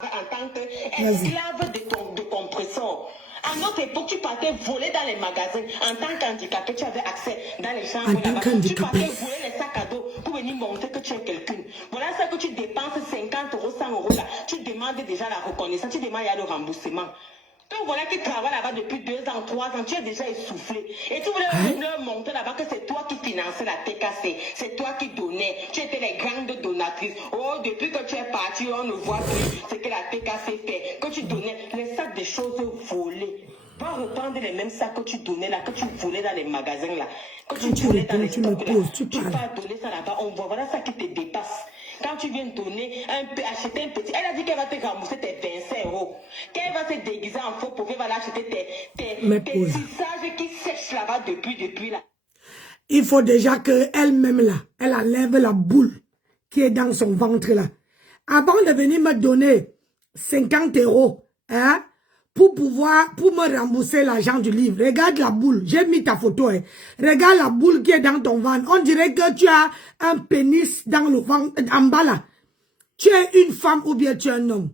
En tant qu'esclave de compresseur. À notre époque, tu partais voler dans les magasins. En tant qu'handicapé, tu avais accès dans les chambres là-bas. Tu partais voler les sacs à dos pour venir montrer que tu es quelqu'un. Voilà ça que tu dépenses 50 euros, 100 euros là. Tu demandes déjà la reconnaissance, tu demandes le remboursement. Donc voilà qui travaille là-bas depuis 2 ans, 3 ans, tu es déjà essoufflé. Et tu voulais leur montrer là-bas que c'est toi qui finançais la TKC, c'est toi qui donnais. Tu étais les grandes donatrices. Oh, depuis que tu es parti, on ne voit plus ce que la TKC fait. Que tu donnais les sacs de choses volées. Va reprendre les mêmes sacs que tu donnais là, que tu volais dans les magasins là. Que tu volais dans les stocks là. Tu vas donner ça là-bas, on voit, voilà ça qui te dépasse. Quand tu viens donner acheter un petit, elle a dit qu'elle va te rembourser tes 25 euros. Qu'elle va se déguiser en faux pour qu'elle va acheter tes tissages qui sèchent là-bas depuis là. Il faut déjà qu'elle-même là, elle enlève la boule qui est dans son ventre là. Avant de venir me donner 50 euros, hein, pour me rembourser l'argent du livre. Regarde la boule, j'ai mis ta photo, hein. Regarde la boule qui est dans ton ventre. On dirait que tu as un pénis dans le ventre, en bas là. Tu es une femme ou bien tu es un homme.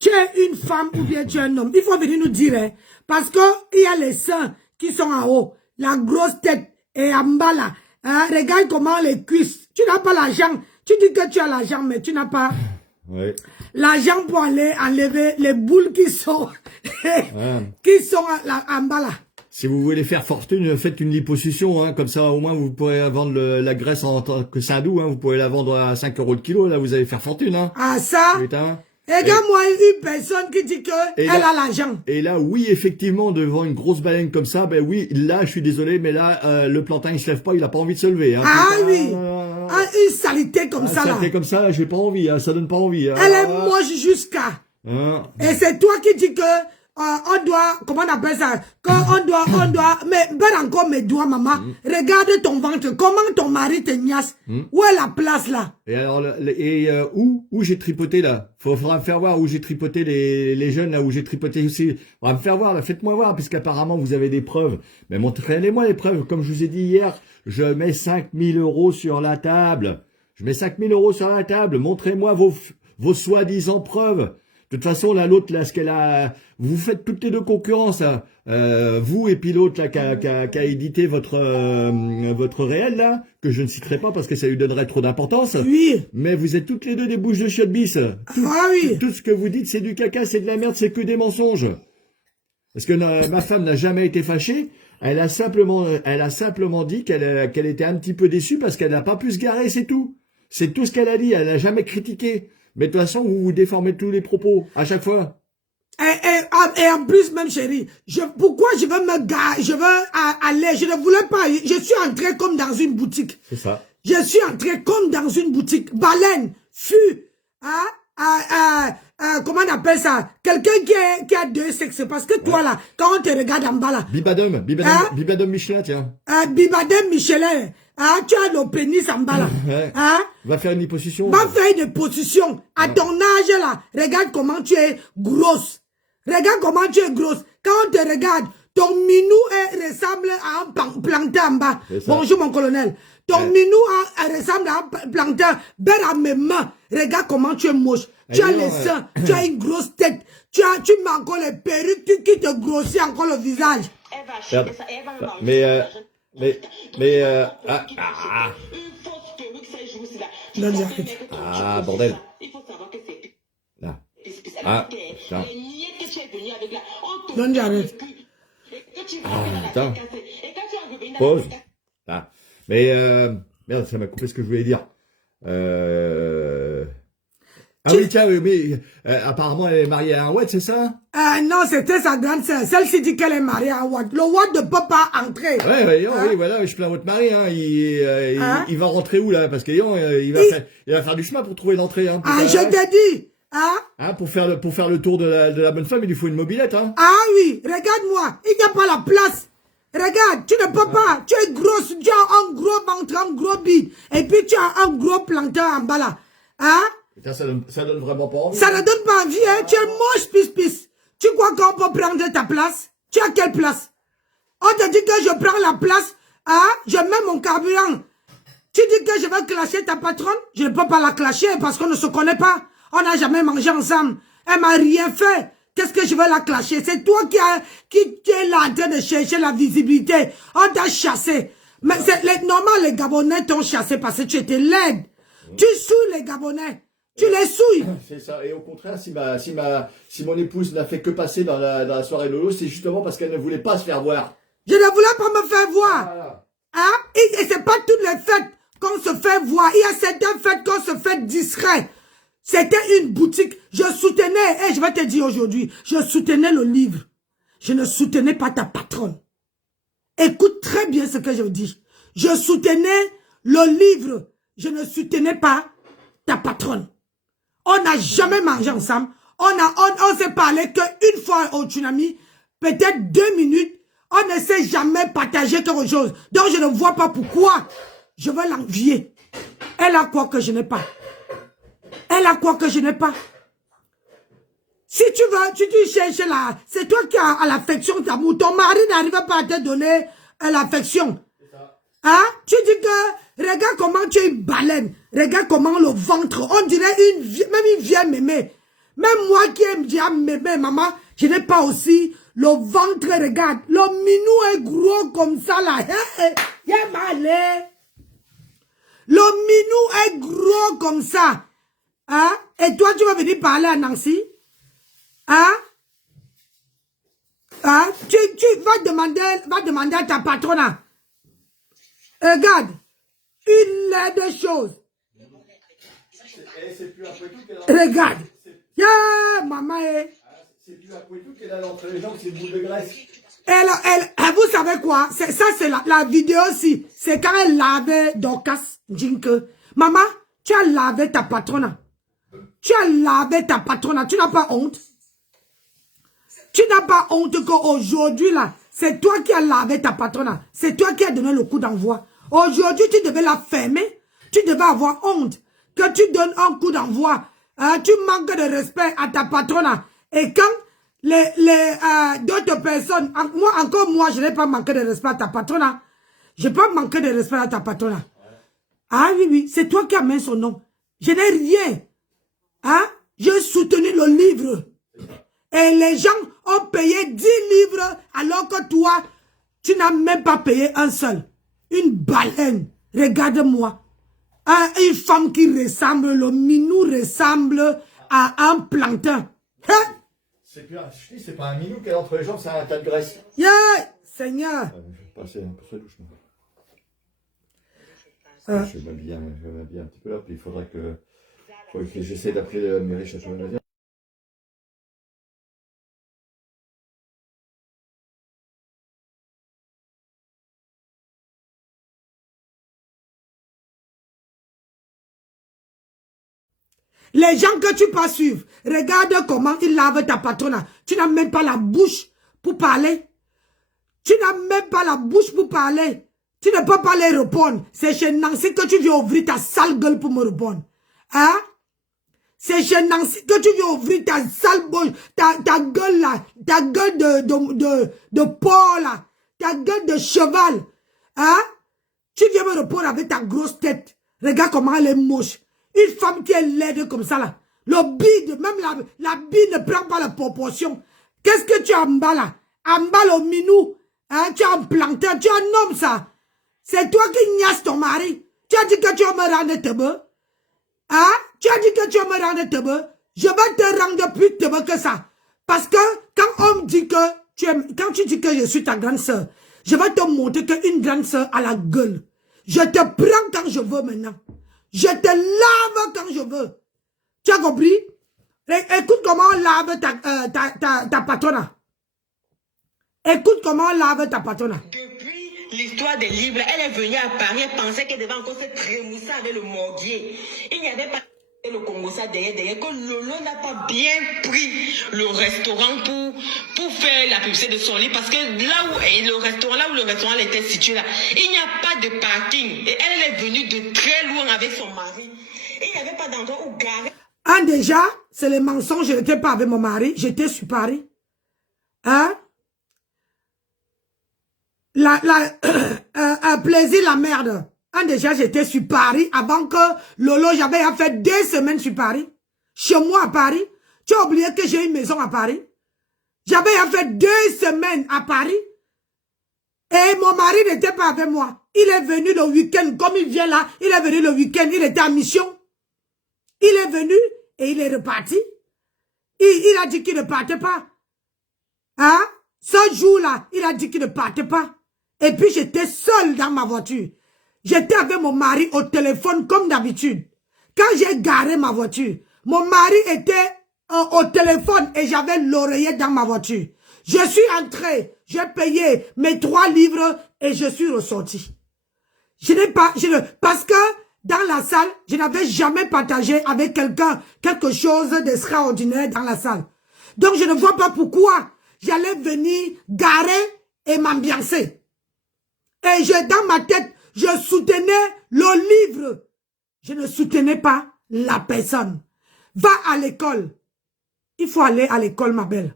Tu es une femme ou bien tu es un homme. Il faut venir nous dire, hein, parce que il y a les seins qui sont en haut, la grosse tête et en bas là. Hein, regarde comment les cuisses. Tu n'as pas l'argent. Tu dis que tu as l'argent, mais tu n'as pas... Oui. L'argent pour aller enlever les boules qui sont qui sont en bas là. Si vous voulez faire fortune, faites une liposuction, hein, comme ça au moins vous pourrez vendre la graisse en tant que Sindou, hein, vous pourrez la vendre à 5 euros le kilo, là vous allez faire fortune. Hein. Ah ça. Putain. Regarde-moi une personne qui dit que elle a l'argent. Et là, oui, effectivement, devant une grosse baleine comme ça, ben oui, là, je suis désolé, mais là, le plantain, il se lève pas, il a pas envie de se lever. Hein, ah oui, une salité comme ça là. Une salité comme ça, là, j'ai pas envie, hein, ça donne pas envie. Hein. Elle est moche jusqu'à. Et c'est toi qui dis que on doit, comment on appelle ça, on doit, mais ben encore mes doigts, maman, regarde ton ventre, comment ton mari te niasse, où est la place là? Et alors, où j'ai tripoté là? Faudra me faire voir où j'ai tripoté les jeunes là, où j'ai tripoté aussi. Faudra me faire voir là, faites-moi voir, puisqu'apparemment vous avez des preuves. Mais montrez-les-moi les preuves, comme je vous ai dit hier, je mets 5000 euros sur la table. Je mets 5000 euros sur la table, montrez-moi vos soi-disant preuves. De toute façon, là, l'autre, là, ce qu'elle a, vous faites toutes les deux concurrence, hein. Vous et puis l'autre, là, qui a édité votre réel, là, que je ne citerai pas parce que ça lui donnerait trop d'importance. Oui. Mais vous êtes toutes les deux des bouches de chiottes bis. Oui. Tout ce que vous dites, c'est du caca, c'est de la merde, c'est que des mensonges. Parce que ma femme n'a jamais été fâchée. Elle a simplement dit qu'elle était un petit peu déçue parce qu'elle n'a pas pu se garer, c'est tout. C'est tout ce qu'elle a dit. Elle n'a jamais critiqué. Mais de toute façon, vous déformez tous les propos, à chaque fois. Et en plus, même chérie, pourquoi je veux me garer, je veux aller, je ne voulais pas, je suis entré comme dans une boutique. C'est ça. Je suis entré comme dans une boutique. Baleine, fût, comment on appelle ça? Quelqu'un qui a deux sexes. Parce que toi là, quand on te regarde en bas là. Bibadum Michelin, tiens. Bibadum Michelin. Tu as le pénis en bas là. Va faire une liposuction. Va faire une liposuction. À ton âge là, regarde comment tu es grosse. Regarde comment tu es grosse. Quand on te regarde, ton minou ressemble à un plantain en bas. Bonjour mon colonel. Ton minou ressemble à un plantain. Ben à mes mains. Regarde comment tu es moche. Tu as les seins. Tu as une grosse tête. Tu mets encore les perruques qui te grossit encore le visage. Elle va acheter ça. Elle va manger. Non, j'arrête. Ah, bordel. Il faut savoir que c'est... Là. Putain. Non, j'arrête. Putain. Pause. Ah. Mais, merde, ça m'a coupé ce que je voulais dire. Ah oui, tiens, mais apparemment, elle est mariée à un Watt, c'est ça? Non, c'était sa grande sœur. Celle-ci dit qu'elle est mariée à un Watt. Le Watt ne peut pas entrer. Oui, voilà, je plains votre mari, hein. Il va rentrer où, là? Parce que, il va faire du chemin pour trouver l'entrée, hein. Je t'ai dit. Pour faire le tour de la bonne femme, il lui faut une mobilette, hein. Ah oui, regarde-moi. Il n'y a pas la place. Regarde, tu ne peux pas. Tu es grosse, tu as un gros ventre, un gros bide. Et puis tu as un gros plantain en bas là. Putain, ça donne vraiment pas envie. Ça ne donne pas envie, hein. Tu es moche, pis. Tu crois qu'on peut prendre ta place? Tu as quelle place? On te dit que je prends la place, je mets mon carburant. Tu dis que je vais clasher ta patronne? Je ne peux pas la clasher parce qu'on ne se connaît pas. On n'a jamais mangé ensemble. Elle m'a rien fait. Qu'est-ce que je vais la clasher? C'est toi qui es là en train de chercher la visibilité. On t'a chassé. Mais c'est normal, les Gabonais t'ont chassé parce que tu étais laide. Tu souilles les Gabonais. Tu les souilles. C'est ça. Et au contraire, si mon épouse n'a fait que passer dans la soirée Lolo, c'est justement parce qu'elle ne voulait pas se faire voir. Je ne voulais pas me faire voir. Voilà. Hein? Et c'est pas toutes les fêtes qu'on se fait voir. Il y a certaines fêtes qu'on se fait discret. C'était une boutique. Je soutenais, et je vais te dire aujourd'hui, je soutenais le livre. Je ne soutenais pas ta patronne. Écoute très bien ce que je dis. Je soutenais le livre. Je ne soutenais pas ta patronne. On n'a jamais mangé ensemble. On s'est parlé qu'une fois au tsunami, peut-être 2 minutes. On ne s'est jamais partagé quelque chose. Donc je ne vois pas pourquoi je veux l'envier. Elle a quoi que je n'ai pas. Elle a quoi que je n'ai pas. Si tu veux, tu cherches là, c'est toi qui as l'affection d'amour. Ton mari n'arrive pas à te donner l'affection. Hein? Tu dis que, regarde comment tu es une baleine. Regarde comment le ventre, on dirait même une vieille mémé. Même moi qui aime dire mémé, maman, je n'ai pas aussi le ventre, regarde. Le minou est gros comme ça là. Le minou est gros comme ça. Hein? Et toi, tu vas venir parler à Nancy? Hein? Hein? Tu vas demander à ta patronne. Regarde, une laide chose. Regarde. Yeah, maman. C'est plus à Poitou qu'elle a entre les jambes, c'est une boule de graisse. Vous savez quoi? Ça, c'est la vidéo aussi. C'est quand elle lavait Dorcas Jinke. Maman, tu as lavé ta patronne. Tu as lavé ta patronne. Tu n'as pas honte? Tu n'as pas honte qu'aujourd'hui, là, c'est toi qui as lavé ta patronne. C'est toi qui as donné le coup d'envoi. Aujourd'hui, tu devais la fermer. Tu devais avoir honte que tu donnes un coup d'envoi. Tu manques de respect à ta patronne. Et quand d'autres personnes, moi, je n'ai pas manqué de respect à ta patronne. Je n'ai pas manqué de respect à ta patronne. Ah oui, c'est toi qui as mis son nom. Je n'ai rien. Hein? J'ai soutenu le livre. Et les gens ont payé 10 livres alors que toi, tu n'as même pas payé un seul. Une baleine. Regarde-moi. Une femme qui ressemble, le minou ressemble à un plantain. Hein? C'est pas un minou qu'elle a entre les jambes, c'est un tas de graisse. Yeah, Seigneur. Je vais passer un peu très doucement. Je vais m'habiller un petit peu là, puis il faudra que j'essaie d'appeler mes riches à dire. Les gens que tu pas suivre, regarde comment ils lavent ta patronne. Tu n'as même pas la bouche pour parler. Tu n'as même pas la bouche pour parler. Tu ne peux pas les répondre. C'est chez Nancy que tu viens ouvrir ta sale gueule pour me répondre. Hein? C'est chez Nancy que tu viens ouvrir ta sale bouche, ta gueule là, ta gueule de porc là, ta gueule de cheval. Hein? Tu viens me répondre avec ta grosse tête. Regarde comment elle est moche. Une femme qui est laide comme ça là. Le bide, même la bide ne prend pas la proportion. Qu'est-ce que tu as en bas là? En bas le minou. Hein? Tu as un plantain, tu as un homme ça. C'est toi qui niasse ton mari. Tu as dit que tu vas me rendre tebe. Hein? Tu as dit que tu vas me rendre tebe. Je vais te rendre plus tebe que ça. Parce que quand on me dit que quand tu dis que je suis ta grande soeur, je vais te montrer qu'une grande soeur a la gueule. Je te prends quand je veux maintenant. Je te lave quand je veux. Tu as compris? Écoute comment on lave ta patronne. Écoute comment on lave ta patronne. Depuis l'histoire des livres, elle est venue à Paris, elle pensait qu'elle devait encore se trémousser avec le morguier. Il n'y avait pas le Congo ça derrière, que Lolo n'a pas bien pris le restaurant pour faire la publicité de son livre, parce que là où le restaurant était situé là, il n'y a pas de parking. Et elle est venue de très loin avec son mari. Il n'y avait pas d'endroit où garer. Déjà, c'est les mensonges, je n'étais pas avec mon mari, j'étais sur Paris. Hein? Plaisir la merde. Déjà, j'étais sur Paris avant que Lolo, j'avais fait 2 semaines sur Paris. chez moi à Paris. Tu as oublié que j'ai une maison à Paris. J'avais fait 2 semaines à Paris. Et mon mari n'était pas avec moi. Il est venu le week-end, comme il vient là, il est venu le week-end, il était en mission. Il est venu et il est reparti. Il a dit qu'il ne partait pas. Hein? Ce jour-là, il a dit qu'il ne partait pas. Et puis j'étais seule dans ma voiture. J'étais avec mon mari au téléphone comme d'habitude. Quand j'ai garé ma voiture, mon mari était au téléphone et j'avais l'oreillette dans ma voiture. Je suis entrée, j'ai payé mes 3 livres et je suis ressortie. Parce que dans la salle, je n'avais jamais partagé avec quelqu'un quelque chose d'extraordinaire dans la salle. Donc je ne vois pas pourquoi j'allais venir garer et m'ambiancer. Et dans ma tête, je soutenais le livre. Je ne soutenais pas la personne. Va à l'école. Il faut aller à l'école, ma belle.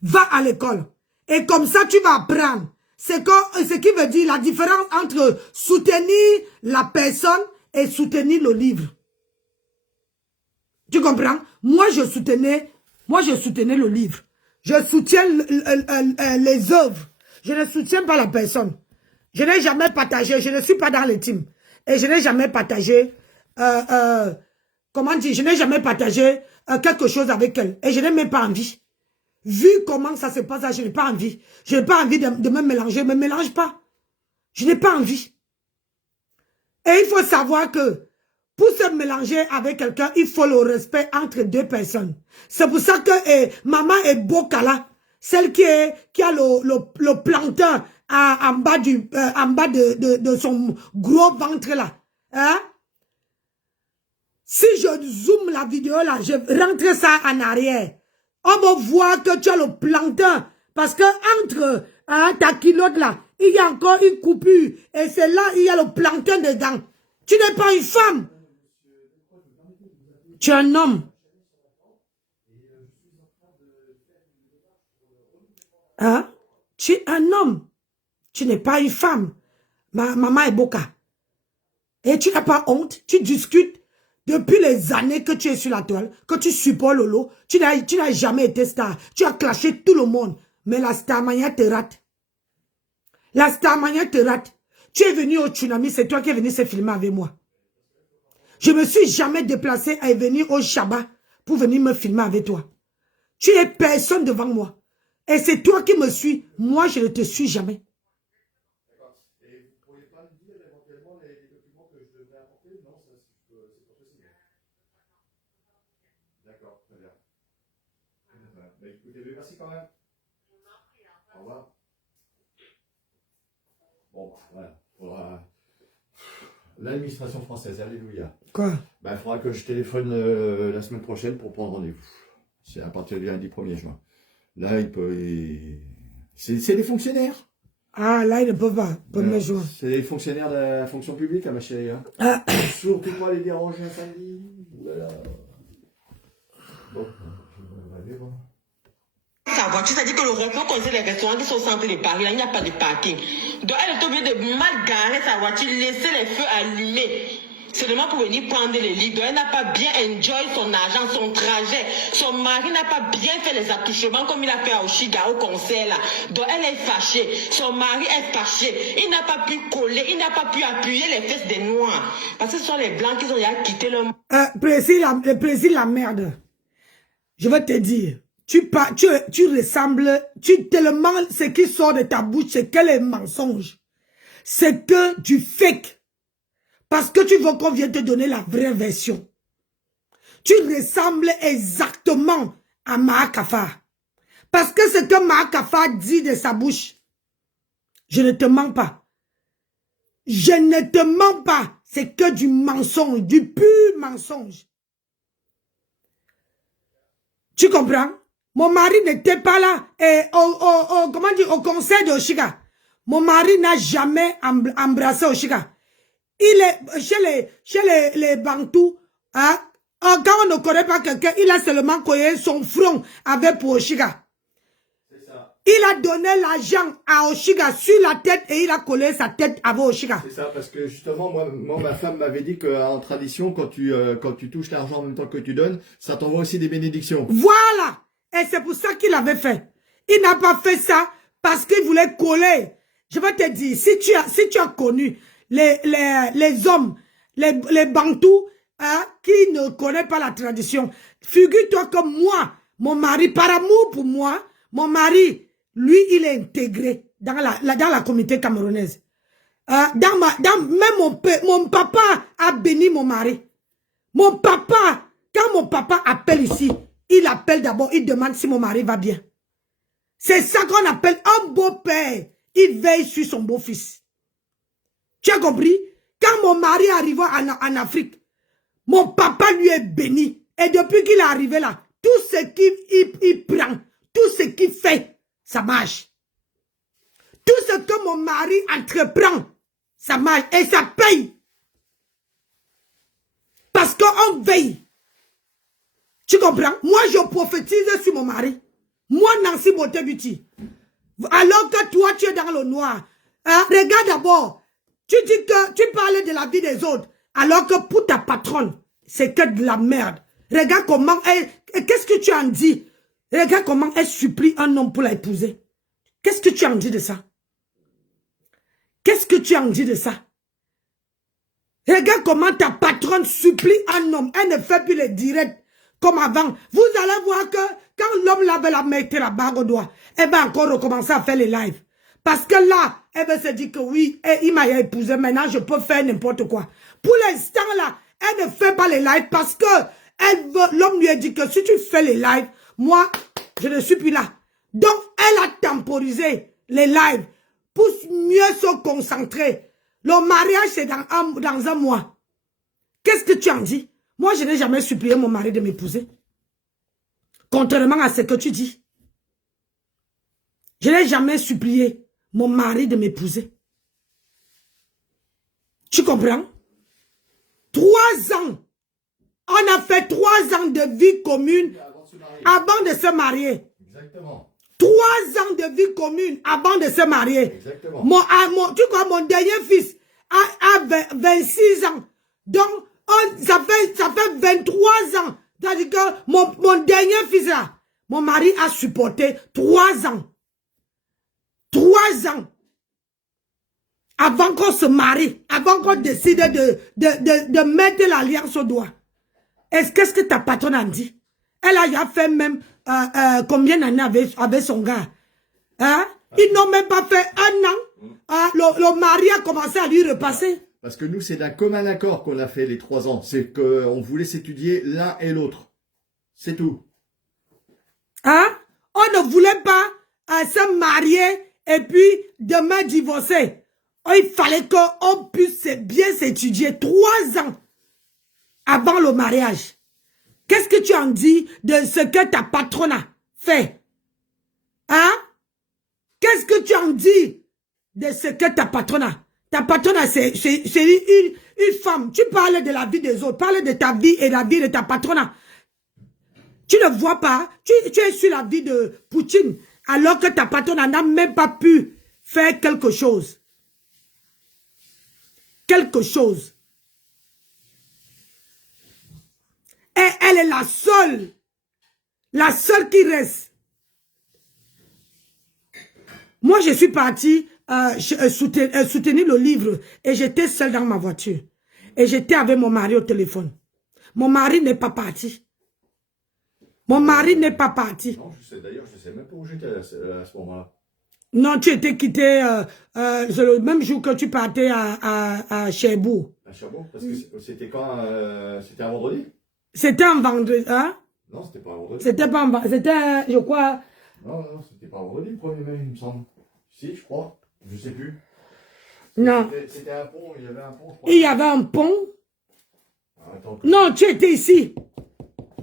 Va à l'école. Et comme ça, tu vas apprendre. C'est ce qui veut dire la différence entre soutenir la personne et soutenir le livre. Tu comprends? Moi, je soutenais le livre. Je soutiens les œuvres. Je ne soutiens pas la personne. Je n'ai jamais partagé. Je ne suis pas dans les teams. Et je n'ai jamais partagé, comment dire, je n'ai jamais partagé quelque chose avec elle. Et je n'ai même pas envie. Vu comment ça se passe, je n'ai pas envie. Je n'ai pas envie de me mélanger. Ne me mélange pas. Je n'ai pas envie. Et il faut savoir que pour se mélanger avec quelqu'un, il faut le respect entre 2 personnes. C'est pour ça que maman est Bokala, celle qui a le plantain en bas de son gros ventre là. Hein? Si je zoome la vidéo là, je rentre ça en arrière. On va voir que tu as le plantain. Parce que entre ta culotte là, il y a encore une coupure. Et c'est là, il y a le plantain dedans. Tu n'es pas une femme. Tu es un homme. Hein? Tu es un homme. Tu n'es pas une femme. Maman est Boka. Et tu n'as pas honte. Tu discutes. Depuis les années que tu es sur la toile, que tu supportes Lolo, tu n'as jamais été star. Tu as clashé tout le monde. Mais la Starmania te rate. La Starmania te rate. Tu es venu au Tsunami, c'est toi qui es venu se filmer avec moi. Je ne me suis jamais déplacé à venir au Shabbat pour venir me filmer avec toi. Tu n'es personne devant moi. Et c'est toi qui me suis. Moi, je ne te suis jamais. Et vous ne pourriez pas me dire éventuellement les documents que je devrais apporter? Non, c'est pas possible. D'accord, très bien. Mais écoutez, merci quand même. Au revoir. Bon, voilà. L'administration française, alléluia. Quoi? Ben, il faudra que je téléphone la semaine prochaine pour prendre rendez-vous. C'est à partir du lundi 1er juin. Là, c'est des fonctionnaires. Ah, là, ils ne peuvent pas. 1er juin. C'est des fonctionnaires de la fonction publique, ma chérie. Hein. Surtout pas les déranger un samedi. Voilà. Bon, je vais aller voir. Sa voiture, c'est-à-dire que le rond-point concerne les restaurants qui sont au centre de Paris, là, il n'y a pas de parking. Donc, elle est obligée de mal garer sa voiture, laisser les feux allumés, seulement pour venir prendre les lits. Donc, elle n'a pas bien enjoy son argent, son trajet. Son mari n'a pas bien fait les attouchements comme il a fait à Oshiga, au concert, là. Donc, elle est fâchée. Son mari est fâché. Il n'a pas pu coller, il n'a pas pu appuyer les fesses des Noirs. Parce que ce sont les Blancs qui ont déjà quitté leur... Précis la merde. Je vais te dire. Tu ressembles, tellement ce qui sort de ta bouche, c'est que les mensonges. C'est que du fake. Parce que tu veux qu'on vienne te donner la vraie version. Tu ressembles exactement à Mahakafa. Parce que ce que Mahakafa dit de sa bouche, je ne te mens pas. Je ne te mens pas. C'est que du mensonge, du pur mensonge. Tu comprends? Mon mari n'était pas là et comment dire, au concert de Oshiga. Mon mari n'a jamais embrassé Oshiga. Il est chez les Bantous. Hein, quand on ne connaît pas quelqu'un, il a seulement collé son front avec pour Oshiga. Il a donné l'argent à Oshiga sur la tête et il a collé sa tête avec Oshiga. C'est ça, parce que justement, moi ma femme m'avait dit qu'en tradition, quand tu touches l'argent en même temps que tu donnes, ça t'envoie aussi des bénédictions. Voilà. Et c'est pour ça qu'il avait fait. Il n'a pas fait ça parce qu'il voulait coller. Je vais te dire, si tu as connu les hommes, les Bantous, hein, qui ne connaissent pas la tradition, figure-toi comme moi, mon mari, par amour pour moi, mon mari, lui, il est intégré dans la communauté camerounaise. Même mon papa a béni mon mari. Mon papa, quand mon papa appelle ici, il appelle d'abord, il demande si mon mari va bien. C'est ça qu'on appelle un beau-père. Il veille sur son beau-fils. Tu as compris? Quand mon mari arrive en Afrique, mon papa lui est béni. Et depuis qu'il est arrivé là, tout ce qu'il prend, tout ce qu'il fait, ça marche. Tout ce que mon mari entreprend, ça marche et ça paye. Parce qu'on veille. Tu comprends? Moi, je prophétise sur mon mari. Moi, Nancy Botebuti. Alors que toi, tu es dans le noir. Hein? Regarde d'abord. Tu dis que tu parles de la vie des autres. Alors que pour ta patronne, c'est que de la merde. Regarde comment elle... Qu'est-ce que tu en dis? Regarde comment elle supplie un homme pour l'épouser. Qu'est-ce que tu en dis de ça? Qu'est-ce que tu en dis de ça? Regarde comment ta patronne supplie un homme. Elle ne fait plus les directs comme avant. Vous allez voir que quand l'homme là veut la mettre la bague au doigt, elle va encore recommencer à faire les lives. Parce que là, elle va se dire que oui, il m'a épousé, maintenant je peux faire n'importe quoi. Pour l'instant là, elle ne fait pas les lives parce que l'homme lui a dit que si tu fais les lives, moi, je ne suis plus là. Donc, elle a temporisé les lives pour mieux se concentrer. Le mariage, c'est dans un mois. Qu'est-ce que tu en dis? Moi, je n'ai jamais supplié mon mari de m'épouser. Contrairement à ce que tu dis. Je n'ai jamais supplié mon mari de m'épouser. Tu comprends? 3 ans. On a fait 3 ans de vie commune avant de se marier. Exactement. 3 ans de vie commune avant de se marier. Exactement. Tu vois, mon dernier fils a 26 ans. Donc, ça fait 23 ans. C'est-à-dire que mon dernier fils là, mon mari a supporté 3 ans. 3 ans. Avant qu'on se marie, avant qu'on décide de mettre l'alliance au doigt. Qu'est-ce que ta patronne a dit? Elle a fait même combien d'années avec son gars? Hein? Ils n'ont même pas fait 1 an. Le mari a commencé à lui repasser. Parce que nous, c'est d'un commun accord qu'on a fait les 3 ans. C'est qu'on voulait s'étudier l'un et l'autre. C'est tout. Hein? On ne voulait pas se marier et puis demain divorcer. Il fallait qu'on puisse bien s'étudier 3 ans avant le mariage. Qu'est-ce que tu en dis de ce que ta patronne a fait? Hein? Qu'est-ce que tu en dis de ce que ta patronne a? Ta patronne, c'est une femme. Tu parles de la vie des autres. Parle de ta vie et la vie de ta patronne. Tu ne vois pas. Tu es sur la vie de Poutine. Alors que ta patronne n'a même pas pu faire quelque chose. Quelque chose. Et elle est la seule. La seule qui reste. Moi, je suis partie soutenir le livre et j'étais seule dans ma voiture. Et j'étais avec mon mari au téléphone. Mon mari n'est pas parti. Mon mari n'est pas parti. Non, d'ailleurs, je ne sais même pas où j'étais à ce moment-là. Non, tu étais quitté le même jour que tu partais à Cherbourg. À Cherbourg? Parce que c'était quand? C'était un vendredi? C'était un vendredi, hein? Non, c'était pas un vendredi. C'était pas un vendredi. C'était, je crois... Non, c'était pas un vendredi le 1er mai, il me semble. Si, je crois. Je sais plus. Non. C'était un pont, il y avait un pont, je crois. Il y avait un pont? Attends, non, tu étais ici.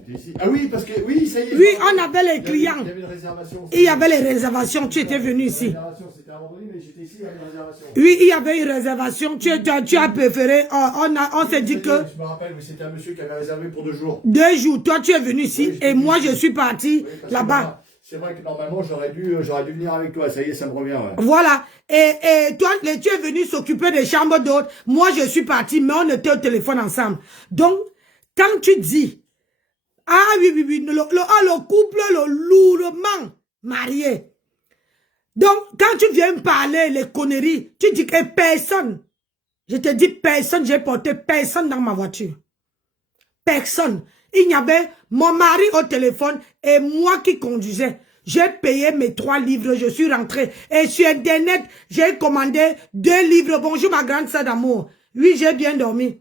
Ici. Ah oui, parce que, oui, ça y est. Oui, on avait les clients. Il y avait une réservation. Il y avait les réservations, tu étais venu ici. C'était un vendredi, mais j'étais ici, il y avait une réservation. Oui, il y avait une réservation, tu as préféré, on s'est dit que... Je me rappelle, mais c'était un monsieur qui avait réservé pour 2 jours. 2 jours, toi tu es venu ici, Oui, et moi je suis parti oui, là-bas. C'est vrai que normalement, j'aurais dû venir avec toi. Ça y est, ça me revient, ouais. Voilà. Et toi, tu es venu s'occuper des chambres d'autres. Moi, je suis parti, mais on était au téléphone ensemble. Donc, quand tu dis, ah oui, le couple, le lourdement marié. Donc, quand tu viens me parler les conneries, tu dis que personne, je te dis personne, j'ai porté personne dans ma voiture. Personne. Il y avait mon mari au téléphone et moi qui conduisais. J'ai payé mes 3 livres, je suis rentré. Et sur Internet, j'ai commandé 2 livres. Bonjour ma grande sœur d'amour. Oui, j'ai bien dormi.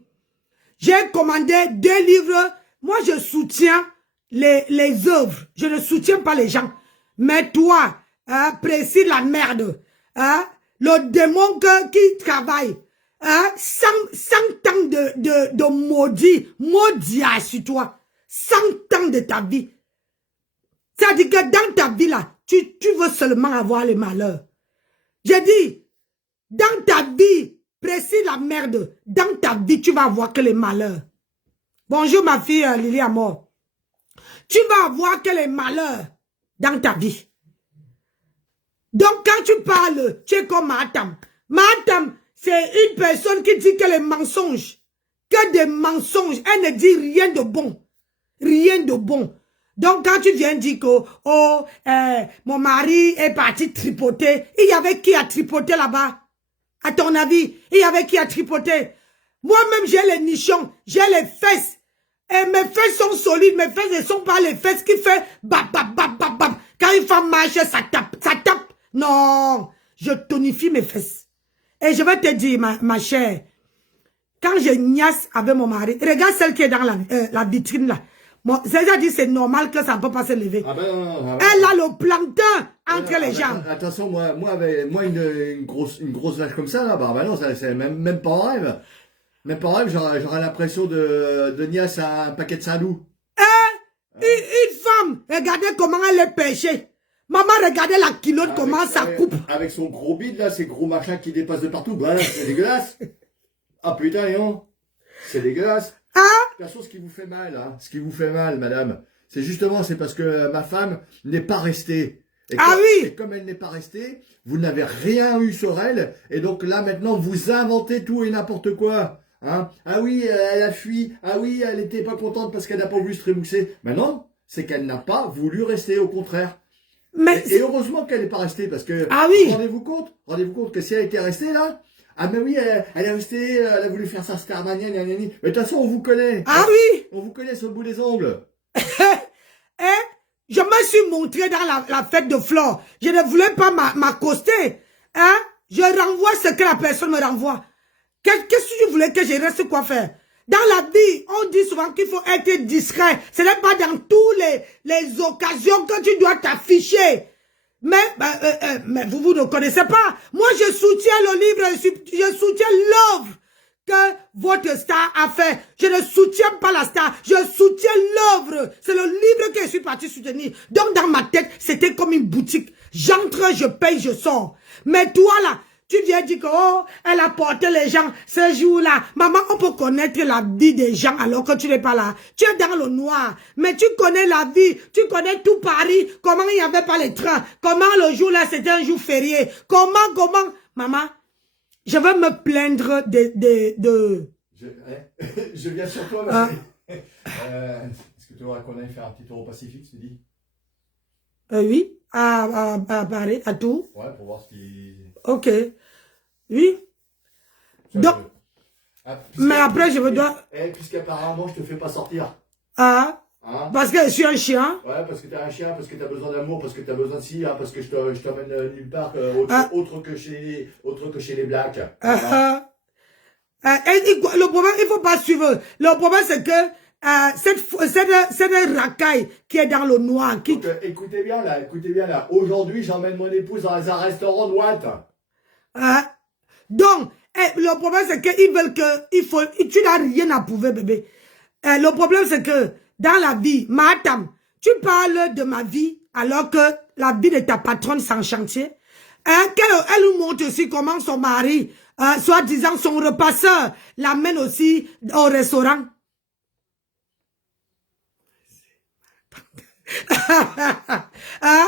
J'ai commandé 2 livres. Moi, je soutiens les œuvres. Je ne soutiens pas les gens. Mais toi, précis la merde, le démon qui travaille, 100 ans de maudit sur toi. 100 ans de ta vie. C'est-à-dire que dans ta vie là, tu veux seulement avoir le malheur. J'ai dit, dans ta vie, précis la merde, dans ta vie, tu vas avoir que les malheurs. Bonjour ma fille Lily Amor. Tu vas avoir que les malheurs dans ta vie. Donc quand tu parles, tu es comme Matam. Matam, c'est une personne qui dit que les mensonges, que des mensonges, elle ne dit rien de bon. Rien de bon. Donc quand tu viens dire que mon mari est parti tripoter, il y avait qui a tripoté là-bas? À ton avis, il y avait qui a tripoté? Moi-même j'ai les nichons, j'ai les fesses. Et mes fesses sont solides, mes fesses ne sont pas les fesses qui fait bap bap bap bap bap. Quand une femme marche, ça tape, ça tape. Non, je tonifie mes fesses. Et je vais te dire, ma chère, quand je niaise avec mon mari, regarde celle qui est dans la vitrine là. Bon, c'est-à-dire c'est normal que ça ne peut pas se lever. Ah ben non, elle a le plancton entre les jambes. Attention, moi une grosse vache comme ça, là, bah non, c'est même pas en rêve. Même pas en rêve, j'aurais l'impression de niaise à un paquet de Saint-Loup. Une femme, regardez comment elle est pêchée. Maman, regardez la culotte, comment ça coupe. Avec son gros bide, là, ces gros machins qui dépassent de partout. Bah, c'est dégueulasse. Ah putain, non. C'est dégueulasse. De toute façon, ce qui vous fait mal, hein, ce qui vous fait mal, madame, c'est justement, c'est parce que ma femme n'est pas restée. Et comme elle n'est pas restée, vous n'avez rien eu sur elle. Et donc là, maintenant, vous inventez tout et n'importe quoi. Hein. Ah oui, elle a fui. Ah oui, elle n'était pas contente parce qu'elle n'a pas voulu se trémousser. Mais non, c'est qu'elle n'a pas voulu rester, au contraire. Et heureusement qu'elle n'est pas restée, parce que rendez-vous compte que si elle était restée là, ah mais oui, elle est restée, elle a voulu faire sa Starmania, mais de toute façon on vous connaît. Ah oui. On vous connaît sur le bout des ongles. Je me suis montré dans la fête de Flore. Je ne voulais pas m'accoster. Je renvoie ce que la personne me renvoie. Qu'est-ce que tu voulais que je reste quoi faire? Dans la vie, on dit souvent qu'il faut être discret. Ce n'est pas dans toutes les occasions que tu dois t'afficher. Mais vous ne connaissez pas. Moi, je soutiens le livre, je soutiens l'œuvre que votre star a fait. Je ne soutiens pas la star, je soutiens l'œuvre. C'est le livre que je suis parti soutenir. Donc, dans ma tête, c'était comme une boutique. J'entre, je paye, je sors. Mais toi, là, tu viens dire que, elle a porté les gens ce jour-là. Maman, on peut connaître la vie des gens alors que tu n'es pas là. Tu es dans le noir. Mais tu connais la vie. Tu connais tout Paris. Comment il n'y avait pas les trains. Comment le jour-là, c'était un jour férié. Comment. Maman, je veux me plaindre Je viens sur toi, ma chérie. Est-ce que tu auras qu'on aille faire un petit tour au Pacifique, tu dis? Oui. À Paris, à tout. Ouais, pour voir ce qui... Ok. Oui. Donc, mais après, je me dois... Puisqu'apparemment, je te fais pas sortir. Parce que je suis un chien. Ouais, parce que t'es un chien, parce que t'as besoin d'amour, parce que t'as besoin de ci, parce que je t'emmène nulle part autre que chez les blacks. Le problème, il faut pas suivre. Le problème, c'est que cette racaille qui est dans le noir. Donc, écoutez bien là. Aujourd'hui, j'emmène mon épouse dans un restaurant de Watt. Donc, le problème, c'est qu'ils veulent que... tu n'as rien à prouver, bébé. Le problème, c'est que dans la vie, madame, tu parles de ma vie alors que la vie de ta patronne c'est en chantier. Elle nous montre aussi comment son mari, soi-disant son repasseur, l'amène aussi au restaurant. Hein?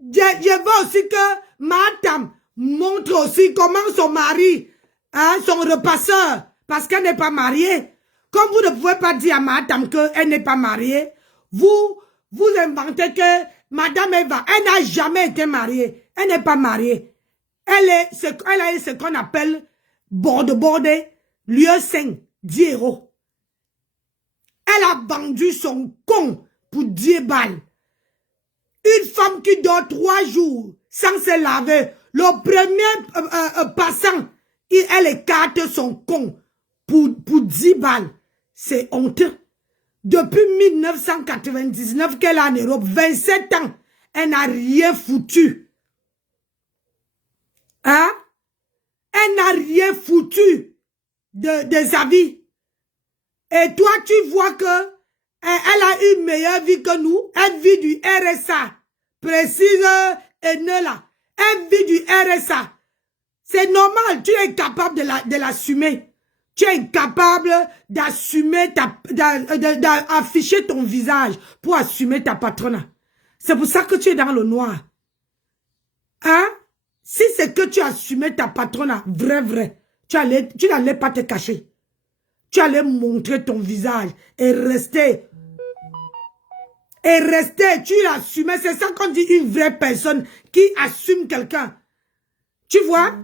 Je veux aussi que madame montre aussi comment son mari, hein, son repasseur, parce qu'elle n'est pas mariée. Comme vous ne pouvez pas dire à madame qu'elle n'est pas mariée, vous inventez que madame Eva, elle n'a jamais été mariée. Elle n'est pas mariée. Elle a ce qu'on appelle bordé, lieu saint, 10 €. Elle a vendu son con pour 10 balles. Une femme qui dort 3 jours sans se laver. Le premier passant, elle écarte son con pour 10 balles. C'est honteux. Depuis 1999 qu'elle est en Europe, 27 ans, elle n'a rien foutu. Hein? Elle n'a rien foutu de sa vie. Et toi, tu vois que elle a une meilleure vie que nous. Elle vit du RSA. Précise et ne là. Elle vit du RSA. C'est normal, tu es capable de l'assumer. Tu es incapable d'assumer, d'afficher ton visage pour assumer ta patronat. C'est pour ça que tu es dans le noir. Hein? Si c'est que tu assumais ta patronat, vrai, tu n'allais pas te cacher. Tu allais montrer ton visage et rester. Tu l'assumais. C'est ça qu'on dit une vraie personne qui assume quelqu'un. Tu vois?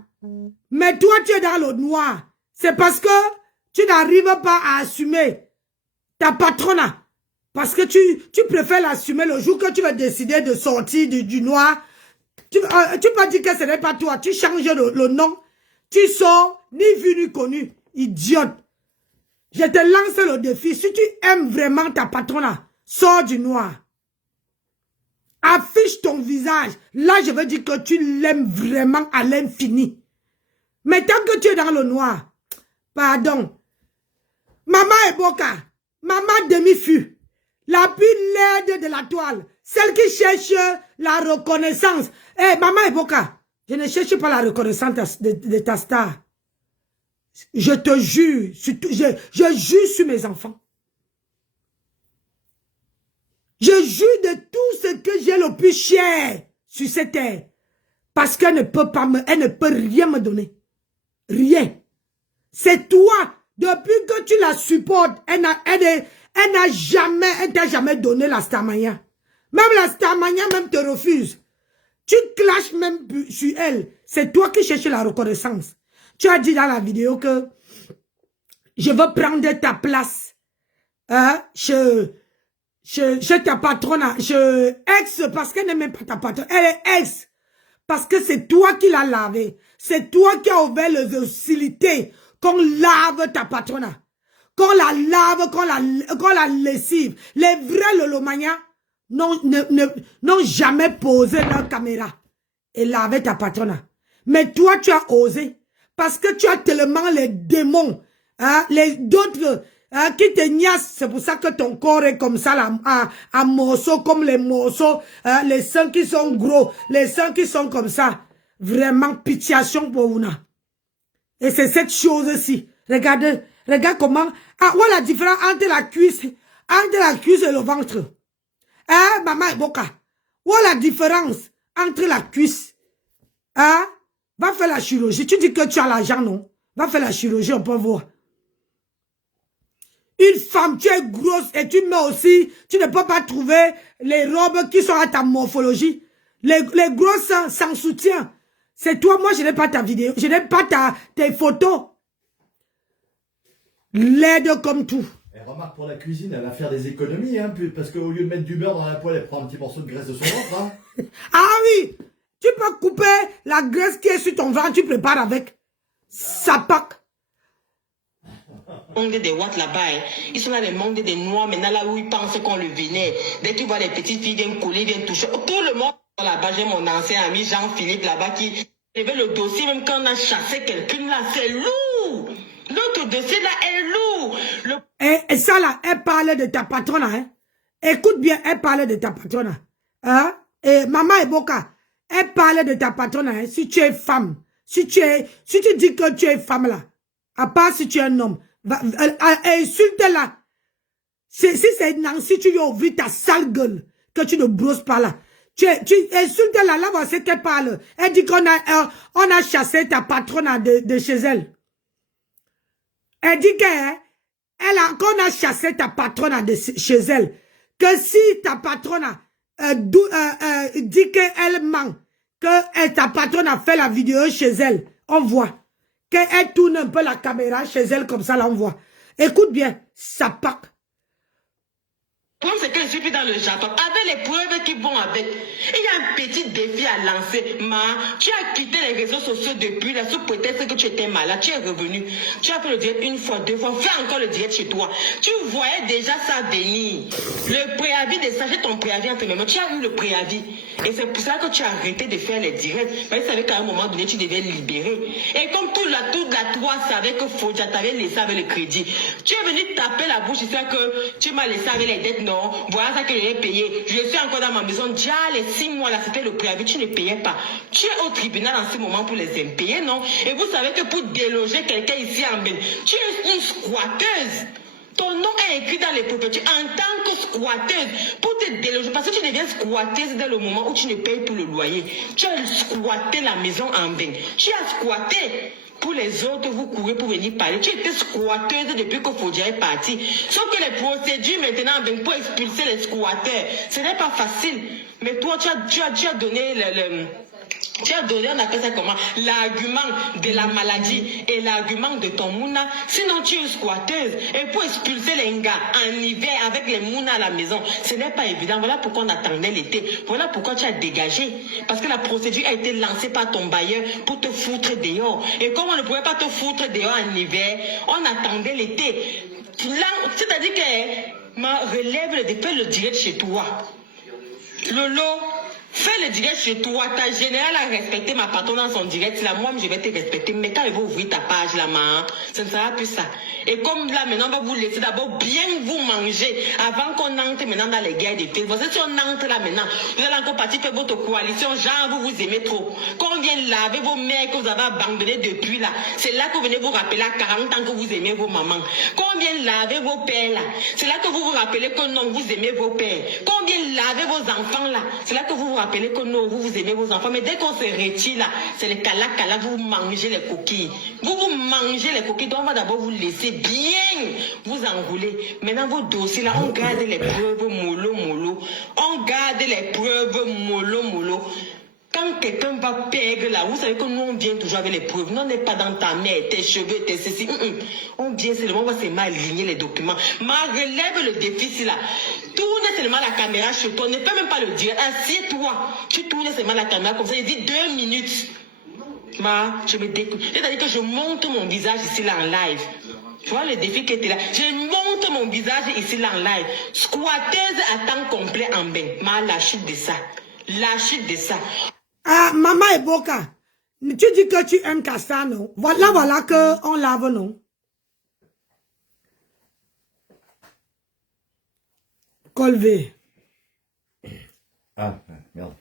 Mais toi, tu es dans le noir. C'est parce que tu n'arrives pas à assumer ta patronat. Parce que tu préfères l'assumer le jour que tu vas décider de sortir du noir. Tu peux dire que ce n'est pas toi. Tu changes le nom. Tu sors, ni vu ni connu. Idiote. Je te lance le défi. Si tu aimes vraiment ta patronat, sors du noir. Affiche ton visage. Là, je veux dire que tu l'aimes vraiment à l'infini. Mais tant que tu es dans le noir, pardon. Maman Eboka, maman demi-fu, la plus laide de la toile, celle qui cherche la reconnaissance. Eh, maman Eboka, je ne cherche pas la reconnaissance de ta star. Je te jure, je jure sur mes enfants. Je jure de tout ce que j'ai le plus cher sur cette terre. Parce qu'elle ne peut pas elle ne peut rien me donner. Rien. C'est toi, depuis que tu la supportes, elle t'a jamais donné la Starmania. Même la Starmania même te refuse. Tu clashes même sur elle. C'est toi qui cherches la reconnaissance. Tu as dit dans la vidéo que je veux prendre ta place chez ta patronne, chez ex, parce qu'elle n'est même pas ta patronne. Elle est ex. Parce que c'est toi qui l'as lavé. C'est toi qui as ouvert les hostilités. Qu'on lave ta patronne. Qu'on la lave, qu'on la lessive. Les vrais Lolomania n'ont jamais posé leur caméra et lavé ta patronne. Mais toi, tu as osé. Parce que tu as tellement les démons, hein, les d'autres qui te niassent. C'est pour ça que ton corps est comme ça, là, à morceaux, comme les morceaux, les seins qui sont gros, les seins qui sont comme ça. Vraiment, pitiation pour vous. Et c'est cette chose-ci. Regarde comment. Ah, voilà la différence entre la cuisse et le ventre. Hein, maman Boka. Voilà la différence entre la cuisse. Hein? Va faire la chirurgie. Tu dis que tu as l'argent, non? Va faire la chirurgie, on peut voir. Une femme, tu es grosse et tu mets aussi, tu ne peux pas trouver les robes qui sont à ta morphologie. Les grosses sans soutien. C'est toi, moi je n'ai pas ta vidéo, je n'ai pas tes photos. Laide comme tout. Et remarque, pour la cuisine, elle va faire des économies, hein, parce qu'au lieu de mettre du beurre dans la poêle, elle prend un petit morceau de graisse de son ventre. Hein. Ah oui! Tu peux couper la graisse qui est sur ton ventre, tu prépares avec. Ça pack. Des watts là-bas, ils sont là les mondes des noirs maintenant là où ils pensent qu'on le venait. Dès que tu vois les petites filles viennent coller, viennent toucher. Tout le monde là-bas, j'ai mon ancien ami Jean-Philippe là-bas qui avait le dossier même quand on a chassé quelqu'un là, c'est lourd. L'autre dossier là est lourd. Et ça là, elle parlait de ta patronne, hein. Écoute bien, elle parlait de ta patronne. Hein? Et maman Eboka, elle parlait de ta patronne, hein. Si tu es femme, si tu dis que tu es femme là, à part si tu es un homme, insulte-la. Si c'est Nancy, tu lui ouvres ta sale gueule. que tu ne brosses pas là. Tu insultes là, là, voilà, c'était parle. Elle dit qu'on a chassé ta patronne de chez elle. Elle dit qu'on a chassé ta patronne de chez elle. Que si ta patronne dit qu'elle ment, que ta patronne a fait la vidéo chez elle, on voit. Qu'elle tourne un peu la caméra chez elle, comme ça, là, on voit. Écoute bien, ça part. C'est que je suis plus dans le Japon. Avec les preuves qui vont avec. Il y a un petit défi à lancer. Tu as quitté les réseaux sociaux depuis là, sous prétexte que tu étais malade. Tu es revenu. Tu as fait le direct une fois, deux fois. Fais encore le direct chez toi. Tu voyais déjà ça venir. Le préavis de ça, j'ai ton préavis entre mes mains. Tu as eu le préavis. Et c'est pour ça que tu as arrêté de faire les directs. Parce que tu savais qu'à un moment donné, tu devais libérer. Et comme toute la toi savais que Fodja t'avait laissé avec le crédit. Tu es venu taper la bouche, c'est que tu m'as laissé avec les dettes. Non, voilà ça que j'ai payé. Je suis encore dans ma maison. Déjà, les 6 mois là, c'était le préavis. Tu ne payais pas. Tu es au tribunal en ce moment pour les impayés, non? Et vous savez que pour déloger quelqu'un ici en Bénin, tu es une squatteuse. Ton nom est écrit dans les propriétés en tant que squatteuse pour te déloger. Parce que tu deviens squatteuse dès le moment où tu ne payes plus le loyer. Tu as squatté la maison en Bénin. Tu as squatté. Pour les autres, vous courez pour venir parler. Tu étais squatteuse depuis que Fodja est parti. Sauf que les procédures maintenant pour expulser les squatteurs, ce n'est pas facile. Mais toi, tu as donné tu as donné, on appelle ça comment, l'argument de la maladie et l'argument de ton mouna. Sinon, tu es squatteuse. Et pour expulser les gars en hiver avec les mouna à la maison, ce n'est pas évident. Voilà pourquoi on attendait l'été. Voilà pourquoi tu as dégagé. Parce que la procédure a été lancée par ton bailleur pour te foutre dehors. Et comme on ne pouvait pas te foutre dehors en hiver, on attendait l'été. C'est-à-dire que relève le défi, le direct chez toi. Lolo, fais le direct chez toi. Ta générale a respecté ma patronne dans son direct. Là, moi, je vais te respecter. Mais quand elle va ouvrir ta page, là, ça ne sera plus ça. Et comme là, maintenant, on va vous laisser d'abord bien vous manger avant qu'on entre maintenant dans les guerres des filles. Vous savez, si on entre là maintenant, vous allez encore partir faire votre coalition. Genre, vous aimez trop. Quand on vient laver vos mères que vous avez abandonnées depuis là, c'est là que vous venez vous rappeler à 40 ans que vous aimez vos mamans. Quand on vient laver vos pères là, c'est là que vous vous rappelez que non, vous aimez vos pères. Quand on vient laver vos enfants là, c'est là que vous vous rappelez que non, vous aimez vos enfants. Mais dès qu'on se retire là, c'est le cala, vous mangez les coquilles. Vous mangez les coquilles, donc on va d'abord vous laisser bien vous enrouler. Maintenant, vos dossiers là, on garde les preuves mollo. On garde les preuves mollo. Quand quelqu'un va perdre là, vous savez que nous on vient toujours avec les preuves. Nous on n'est pas dans ta mère, tes cheveux, tes ceci. On vient seulement, on va seulement aligner les documents. Relève le défi ici là. Tourne seulement la caméra chez toi. Ne fais même pas le dire. Assieds-toi. Tu tournes seulement la caméra comme ça. Il dit 2 minutes. Je me découvre. C'est-à-dire que je monte mon visage ici là en live. Tu vois le défi qui était là. Je monte mon visage ici là en live. Squatteuse à temps complet en bain. La chute de ça. La chute de ça. Ah, Maman Eboka, tu dis que tu aimes Cassa, non? Voilà que on lave, non? Colvé. Ah, merde.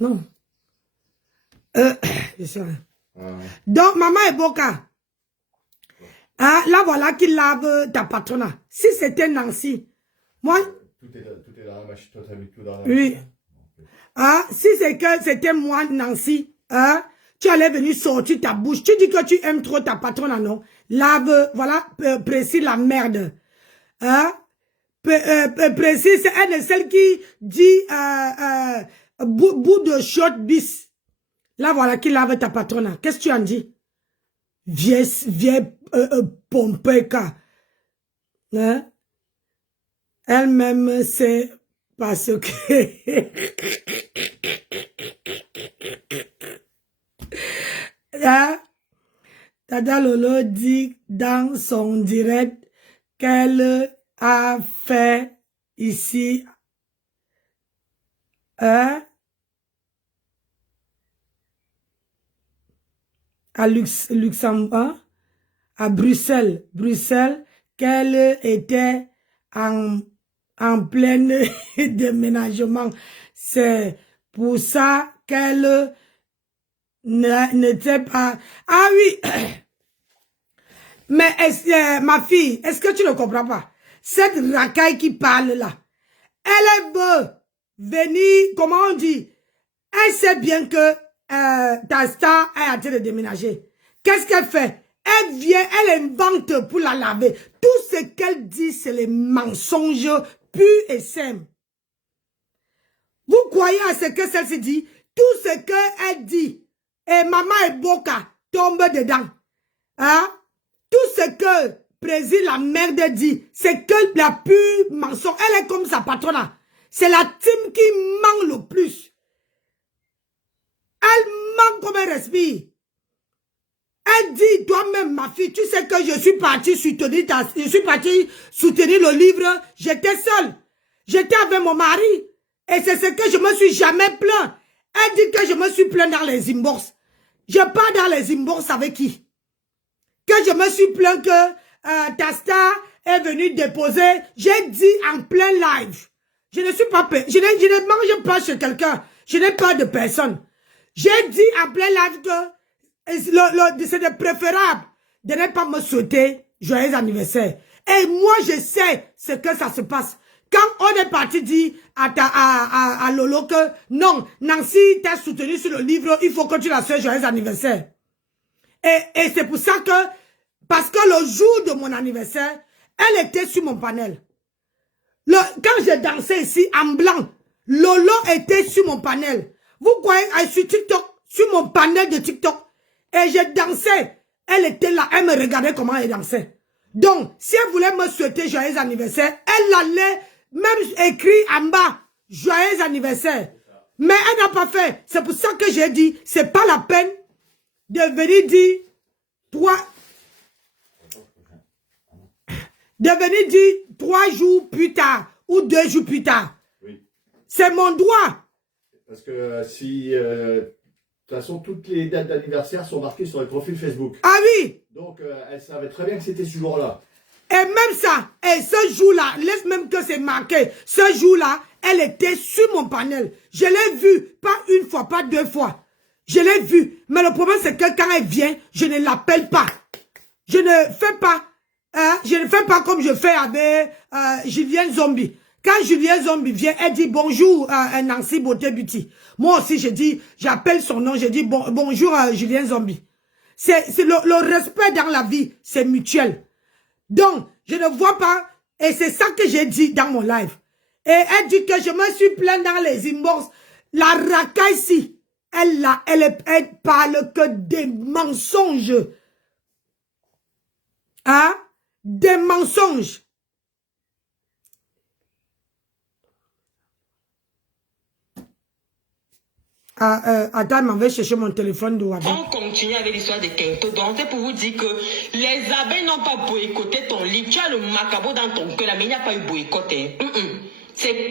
Non. Donc, Maman Eboka. Ah, là, voilà qui lave ta patronne. Si c'était Nancy, moi... Tout est dans la machine. Toi, t'as mis tout dans la oui. machine. Ah, si c'est que c'était moi, Nancy, hein, tu allais venir sortir ta bouche. Tu dis que tu aimes trop ta patronne, non? Lave, voilà, précise la merde. Hein? Précise, c'est elle celle qui dit bout de short bis. Là, voilà, qui lave ta patronne. Qu'est-ce que tu en dis? Vieille pompeka. Hein? Elle-même, c'est parce que... Hein? Tata Lolo dit dans son direct qu'elle a fait ici, hein? À Luxembourg, à Bruxelles, qu'elle était en plein déménagement. C'est pour ça qu'elle n'était pas... Ah oui! Mais ma fille, est-ce que tu ne comprends pas? Cette racaille qui parle là, elle veut venir, comment on dit? Elle sait bien que ta star est en train de déménager. Qu'est-ce qu'elle fait? Elle vient, elle invente pour la laver. Tout ce qu'elle dit, c'est les mensonges purs et simples. Vous croyez à ce que celle-ci dit? Tout ce qu'elle dit, et maman et Boka tombe dedans. Hein? Tout ce que président la merde dit, c'est que la pure mensonge. Elle est comme sa patronne. C'est la team qui ment le plus. Elle ment comme elle respire. Elle dit, toi-même, ma fille, tu sais que je suis partie soutenir le livre. J'étais seule. J'étais avec mon mari. Et c'est ce que je me suis jamais plaint. Elle dit que je me suis plaint dans les inbox. Je pars dans les inbox avec qui? Que je me suis plaint que ta star est venue déposer. J'ai dit en plein live. Je ne suis pas... Je ne mange pas chez quelqu'un. Je n'ai pas de personne. J'ai dit en plein live que c'était préférable de ne pas me souhaiter joyeux anniversaire. Et moi, je sais ce que ça se passe. Quand on est parti dire à Lolo que non, Nancy t'a soutenu sur le livre, il faut que tu la souhaites joyeux anniversaire. Et c'est pour ça que, parce que le jour de mon anniversaire, elle était sur mon panel. Quand je dansais ici en blanc, Lolo était sur mon panel. Vous croyez, sur TikTok, sur mon panel de TikTok. Et je dansais. Elle était là, elle me regardait comment elle dansait. Donc, si elle voulait me souhaiter joyeux anniversaire, elle allait même écrire en bas, joyeux anniversaire. Mais elle n'a pas fait. C'est pour ça que j'ai dit, c'est pas la peine de venir dire, de venir dire 3 jours plus tard, ou 2 jours plus tard. Oui. C'est mon droit. Parce que si, de toute façon, toutes les dates d'anniversaire sont marquées sur le profil Facebook. Ah oui. Donc, elle savait très bien que c'était ce jour-là. Et même ça, et ce jour-là, laisse même que c'est marqué, ce jour-là, elle était sur mon panel. Je l'ai vue, pas une fois, pas 2 fois. Je l'ai vue. Mais le problème, c'est que quand elle vient, je ne l'appelle pas. Je ne fais pas comme je fais avec Julien Zombie. Quand Julien Zombie vient, elle dit bonjour Nancy Beauté Beauty. Moi aussi, je dis, j'appelle son nom, je dis bonjour Julien Zombie. C'est le respect dans la vie, c'est mutuel. Donc, je ne vois pas, et c'est ça que j'ai dit dans mon live. Et elle dit que je me suis plaint dans les inbox. La racaille ici, elle parle que des mensonges. Hein? Des mensonges. Attends, elle m'avait cherché mon téléphone de Wabé. On continue avec l'histoire de Kento. Donc, c'est pour vous dire que les abeilles n'ont pas boycotté ton livre. Tu as le macabre dans ton cœur, mais il n'y a pas eu boycott. C'est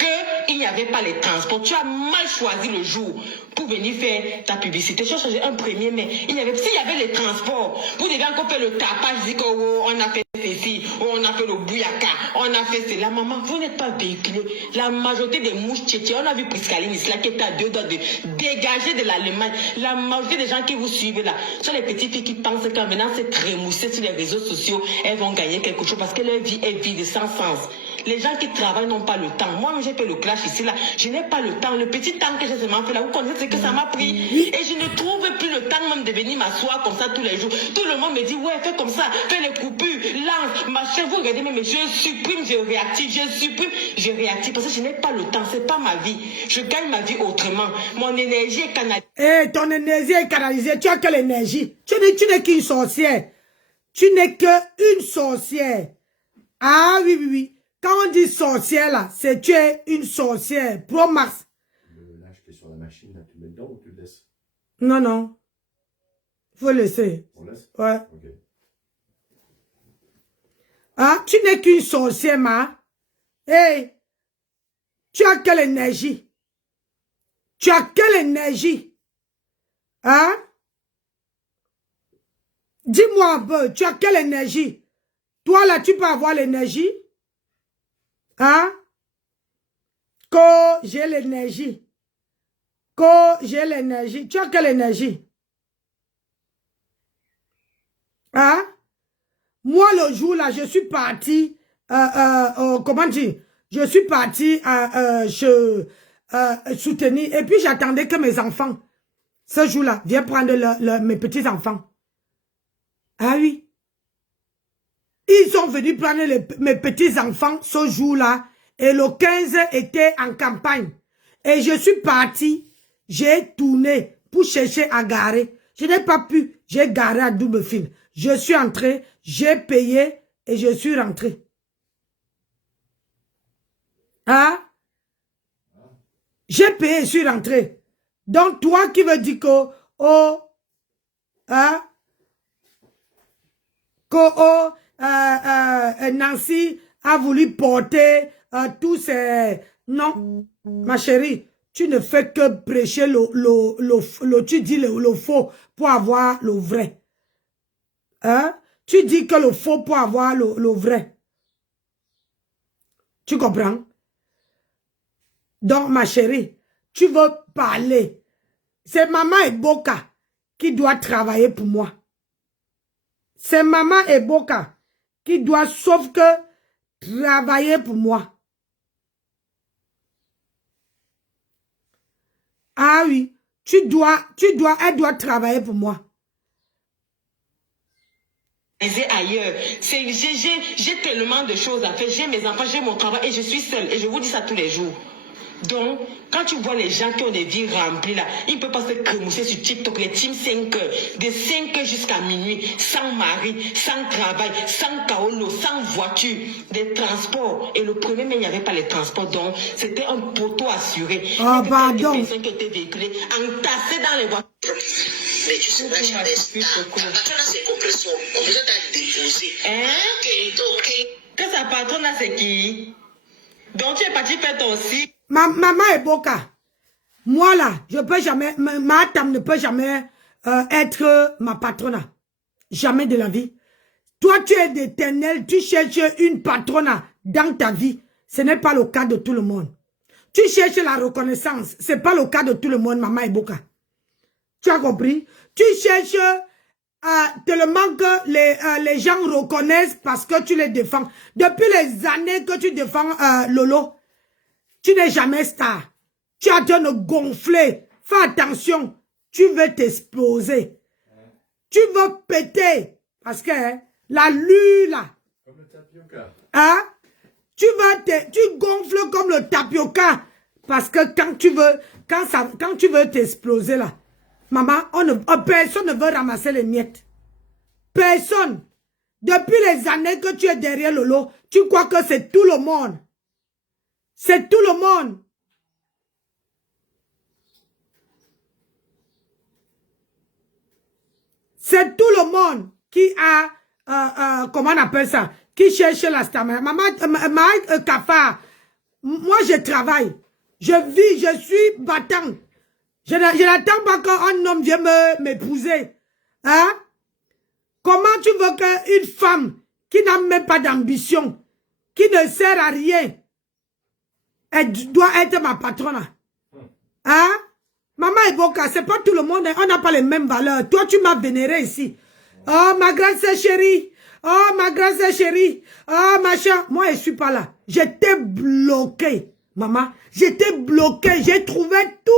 qu'il n'y avait pas les transports. Tu as mal choisi le jour pour venir faire ta publicité. Je cherchais un 1er mai. S'il y avait les transports, vous devez encore faire le tapage. Dire qu'on a fait ceci, on a fait le bouyaka, on a fait cela. Maman, vous n'êtes pas véhiculé. La majorité des mouches tchétchés, on a vu Priscaline Isla qui était à 2 doigts de dégager de l'Allemagne. La majorité des gens qui vous suivent là, sont les petites filles qui pensent qu'en venant se trémousser sur les réseaux sociaux, elles vont gagner quelque chose parce que leur vie est vide sans sens. Les gens qui travaillent n'ont pas le temps. Moi, j'ai fait le clash ici, là. Je n'ai pas le temps. Le petit temps que j'ai seulement fait là, vous connaissez ce que ça m'a pris. Et je ne trouve plus le temps même de venir m'asseoir comme ça tous les jours. Tout le monde me dit, ouais, fais comme ça, fais les coupures, lance, machin. Vous regardez, mais je supprime, je réactive, je supprime, je réactive. Parce que je n'ai pas le temps. C'est pas ma vie. Je gagne ma vie autrement. Mon énergie est canalisée. Eh, ton énergie est canalisée. Tu as quelle énergie? Tu n'es qu'une sorcière. Tu n'es qu'une sorcière. Ah oui, oui, oui. Quand on dit sorcière, là, c'est tu es une sorcière. Pro Max. Le lâche qui est sur la machine, là, tu le mets dedans ou tu le laisses? Non, non. Faut laisser. On laisse? Ouais. Ok. Ah, tu n'es qu'une sorcière, ma. Hey, tu as quelle énergie? Tu as quelle énergie? Hein? Dis-moi un peu, tu as quelle énergie? Toi, là, tu peux avoir l'énergie? Hein? Quand j'ai l'énergie. Quand j'ai l'énergie. Tu as quelle énergie? Hein? Moi, le jour là, je suis parti, comment dire? Je suis parti soutenir. Et puis, j'attendais que mes enfants, ce jour-là, viennent prendre mes petits-enfants. Ah oui. Ils sont venus prendre mes petits-enfants ce jour-là. Et le 15 était en campagne. Et je suis parti. J'ai tourné pour chercher à garer. Je n'ai pas pu. J'ai garé à double fil. Je suis entré, j'ai payé et je suis rentré. Hein? J'ai payé et je suis rentré. Donc, toi qui veux dire que, oh, hein? Que, Nancy a voulu porter tous ces... Non, ma chérie, tu ne fais que prêcher tu dis le faux pour avoir le vrai. Hein? Tu dis que le faux pour avoir le vrai. Tu comprends? Donc, ma chérie, tu veux parler. C'est Maman Eboka qui doit travailler pour moi. C'est Maman Eboka qui doit, sauf que, travailler pour moi. Ah oui, elle doit travailler pour moi. Ailleurs. J'ai tellement de choses à faire. J'ai mes enfants, j'ai mon travail et je suis seule. Et je vous dis ça tous les jours. Donc, quand tu vois les gens qui ont des vies remplies là, ils ne peuvent pas se crémousser sur TikTok, les teams 5 heures, de 5 heures jusqu'à minuit, sans mari, sans travail, sans kaolo, sans voiture, des transports. Et le premier, mais il n'y avait pas les transports, donc c'était un poteau assuré. Oh, pardon. Des personnes qui étaient véhiculées, entassées dans les voitures. Mais tu sais, là, patronat, c'est compression. On vous a déposé. Hein? Que sa patronne, c'est qui? Donc tu es parti faire ton site. Maman Eboka, moi là, je peux jamais, ma tante ne peut jamais être ma patronne. Jamais de la vie. Toi, tu es d'éternel, tu cherches une patronne dans ta vie. Ce n'est pas le cas de tout le monde. Tu cherches la reconnaissance. Ce n'est pas le cas de tout le monde, Maman Eboka. Tu as compris? Tu cherches tellement que les gens reconnaissent parce que tu les défends. Depuis les années que tu défends Lolo, tu n'es jamais star. Tu as de gonfler. Fais attention. Tu veux t'exploser. Tu veux péter. Parce que la lune là. Comme le tapioca. Hein? Tu gonfles comme le tapioca. Parce que quand tu veux t'exploser là. Maman, personne ne veut ramasser les miettes. Personne. Depuis les années que tu es derrière Lolo, tu crois que c'est tout le monde. C'est tout le monde. C'est tout le monde qui a, comment on appelle ça, qui cherche la star. Maman, Kafar, moi je travaille. Je vis, je suis battante. Je n'attends pas qu'un homme vienne m'épouser. Hein? Comment tu veux qu'une femme qui n'a même pas d'ambition, qui ne sert à rien, elle doit être ma patronne? Hein? Maman Eboka, c'est pas tout le monde, on n'a pas les mêmes valeurs. Toi, tu m'as vénéré ici. Oh, ma grande sœur chérie. Oh, ma grande sœur chérie. Oh, machin. Moi, je suis pas là. J'étais bloqué. Maman, j'étais bloqué. J'ai trouvé tout.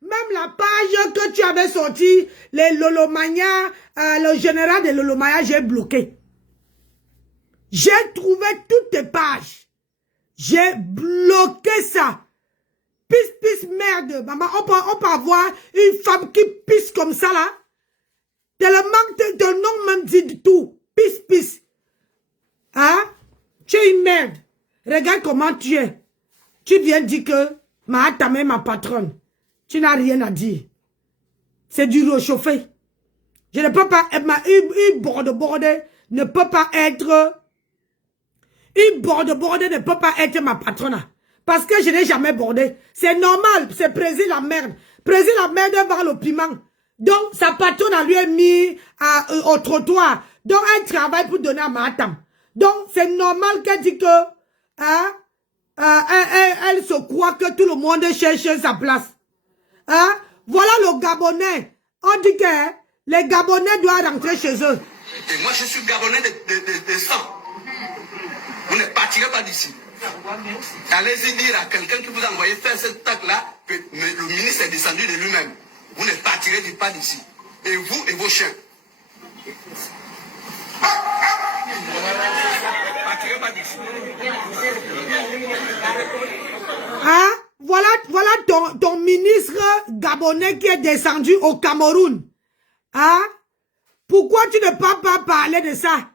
Même la page que tu avais sortie, les Lolomania, le général de Lolomaya, j'ai bloqué. J'ai trouvé toutes tes pages. J'ai bloqué ça. Pisse, merde. Maman, on peut avoir une femme qui pisse comme ça, là. Tellement que ton nom même dit du tout. Pisse. Hein? Tu es une merde. Regarde comment tu es. Tu viens dire que Mahatam est ma patronne. Tu n'as rien à dire. C'est du réchauffé. Je ne peux pas... Une borde ne peut pas être... Une borde ne peut pas être ma patronne. Parce que je n'ai jamais bordé. C'est normal. C'est Prési la merde. Prési la merde vend le piment. Donc, sa patronne a lui mis au trottoir. Donc, elle travaille pour donner à Mahatam. Donc, c'est normal qu'elle dit que... elle se croit que tout le monde cherche sa place. Voilà le Gabonais. On dit que les Gabonais doivent rentrer chez eux. Et moi, je suis Gabonais de sang. Vous ne partirez pas d'ici. Allez-y dire à quelqu'un qui vous a envoyé faire cette tac-là que le ministre est descendu de lui-même. Vous ne partirez pas d'ici. Et vous et vos chiens. Partirez pas d'ici. Voilà ton ministre gabonais qui est descendu au Cameroun. Pourquoi tu ne peux pas parler de ça?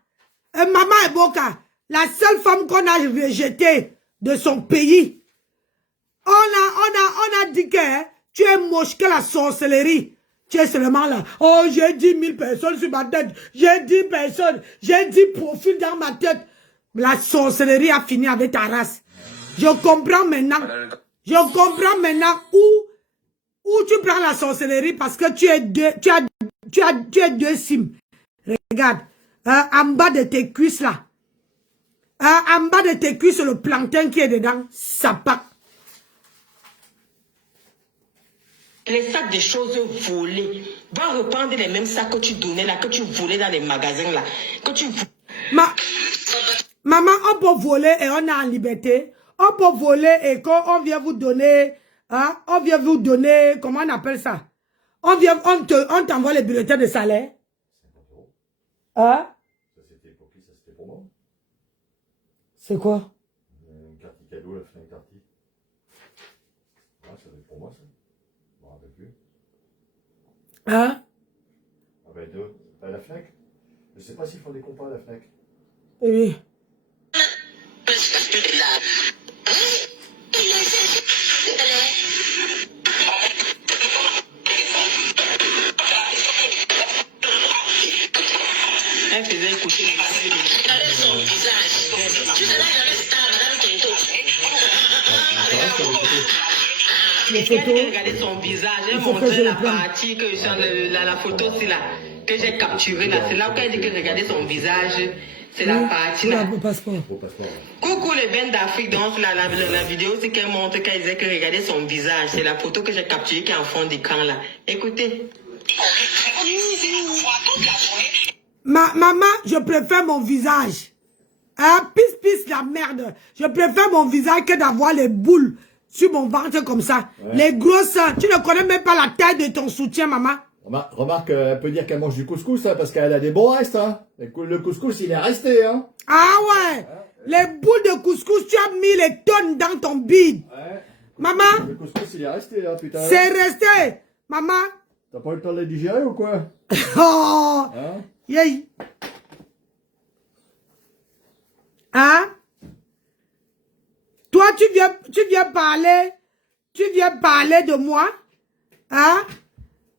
Maman Eboka, la seule femme qu'on a rejetée de son pays. On a dit que tu es moche que la sorcellerie. Tu es seulement là. Oh, j'ai 10 000 personnes sur ma tête. J'ai 10 personnes. J'ai 10 profils dans ma tête. La sorcellerie a fini avec ta race. Je comprends maintenant. Je comprends maintenant où tu prends la sorcellerie parce que tu as deux cimes. Regarde. En bas de tes cuisses là. En bas de tes cuisses, le plantain qui est dedans, ça part. Les sacs de choses volées. Va reprendre les mêmes sacs que tu donnais là, que tu volais dans les magasins là. Que tu... Maman, on peut voler et on est en liberté. On peut voler et quand on vient vous donner, on vient vous donner, comment on appelle ça? On t'envoie les bulletins de salaire. Ça c'était pour qui? Ça c'était pour moi. C'est quoi? Une carte cadeau, la Fnac Darty. Ah, ça c'était pour moi ça. Je me rappelle plus. Ah ben la Fnac. Je sais pas s'ils font des compas à la Fnac. Oui. Elle faisait écouter son visage. Tu te l'as jamais dit à Madame Tonto. Regardez son visage. Elle montrait la partie que la photo c'est là que j'ai capturée là. C'est là où elle dit que regardez son visage. C'est la partie là. Coucou les bennes d'Afrique. Donc la vidéo c'est qu'elle montre qu'elle disait que regardez son visage. C'est la photo que j'ai capturée qui est en fond d'écran là. Écoutez. Maman, je préfère mon visage. Pisse la merde. Je préfère mon visage que d'avoir les boules sur mon ventre comme ça. Ouais. Les gros seins. Tu ne connais même pas la taille de ton soutien, maman. Remarque, elle peut dire qu'elle mange du couscous, hein, parce qu'elle a des bons restes. Hein. Le couscous, il est resté. Hein. Ah ouais. Les boules de couscous, tu as mis les tonnes dans ton bide. Ouais. Maman. Le couscous, il est resté, hein, putain. C'est resté. Maman. T'as pas eu le temps de les digérer ou quoi? Oh. Hein? Yay. Toi, tu viens parler de moi.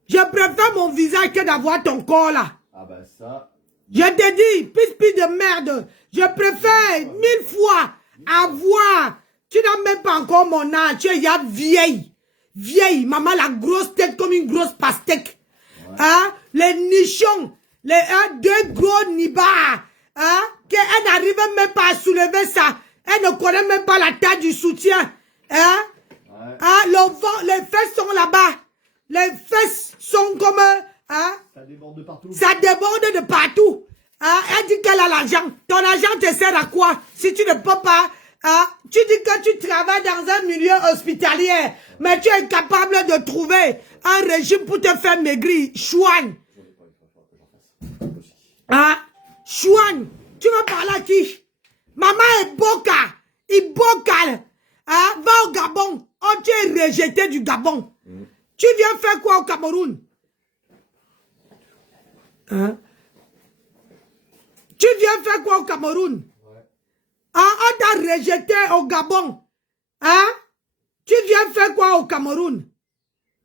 Je préfère mon visage que d'avoir ton corps là. Ah ben ça. Je te dis, pisse de merde. Je préfère 1000 fois avoir. Tu n'as même pas encore mon âge. Tu es vieille. Vieille. Maman, la grosse tête comme une grosse pastèque. Ouais. Les nichons. Les deux gros nibards. Qu'elle n'arrive même pas à soulever ça. Elle ne connaît même pas la taille du soutien. Ouais. Les fesses sont là-bas. Les fesses sont comme... ça déborde de partout. Ça déborde de partout. Elle dit qu'elle a l'argent. Ton argent te sert à quoi? Si tu ne peux pas... tu dis que tu travailles dans un milieu hospitalier. Mais tu es capable de trouver un régime pour te faire maigrir. Chouane. Chouane. Tu vas parler à qui? Maman est boca. Il boca. Va au Gabon. Oh, tu es rejeté du Gabon. Tu viens faire quoi au Cameroun? Tu viens faire quoi au Cameroun? on t'a rejeté au Gabon. Hein? Tu viens faire quoi au Cameroun?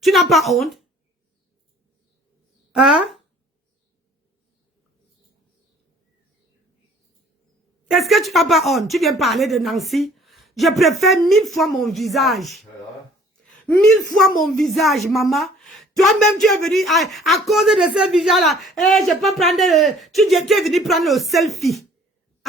Tu n'as pas honte? Hein? Est-ce que tu n'as pas honte? Tu viens parler de Nancy? Je préfère 1000 fois mon visage. 1000 fois mon visage, maman. Toi-même, tu es venu à cause de ce visage-là. Eh, je peux prendre tu es venu prendre le selfie.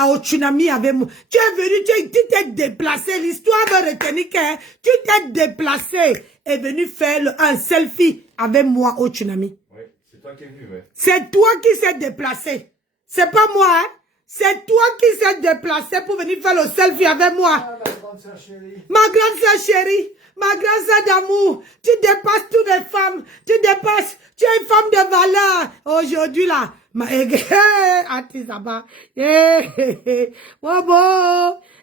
Au tsunami avec moi. Tu es venu, tu t'es déplacé. L'histoire veut retenir que tu t'es déplacé et venu faire un selfie avec moi au tsunami. Oui, c'est toi qui es venu, ouais. C'est toi qui s'est déplacé. C'est pas moi, hein. C'est toi qui s'est déplacé pour venir faire le selfie avec moi. Ah, ma grande sœur chérie. Ma grande sœur chérie, ma grande sœur d'amour, tu dépasses toutes les femmes, tu dépasses, tu es une femme de valeur. Aujourd'hui là,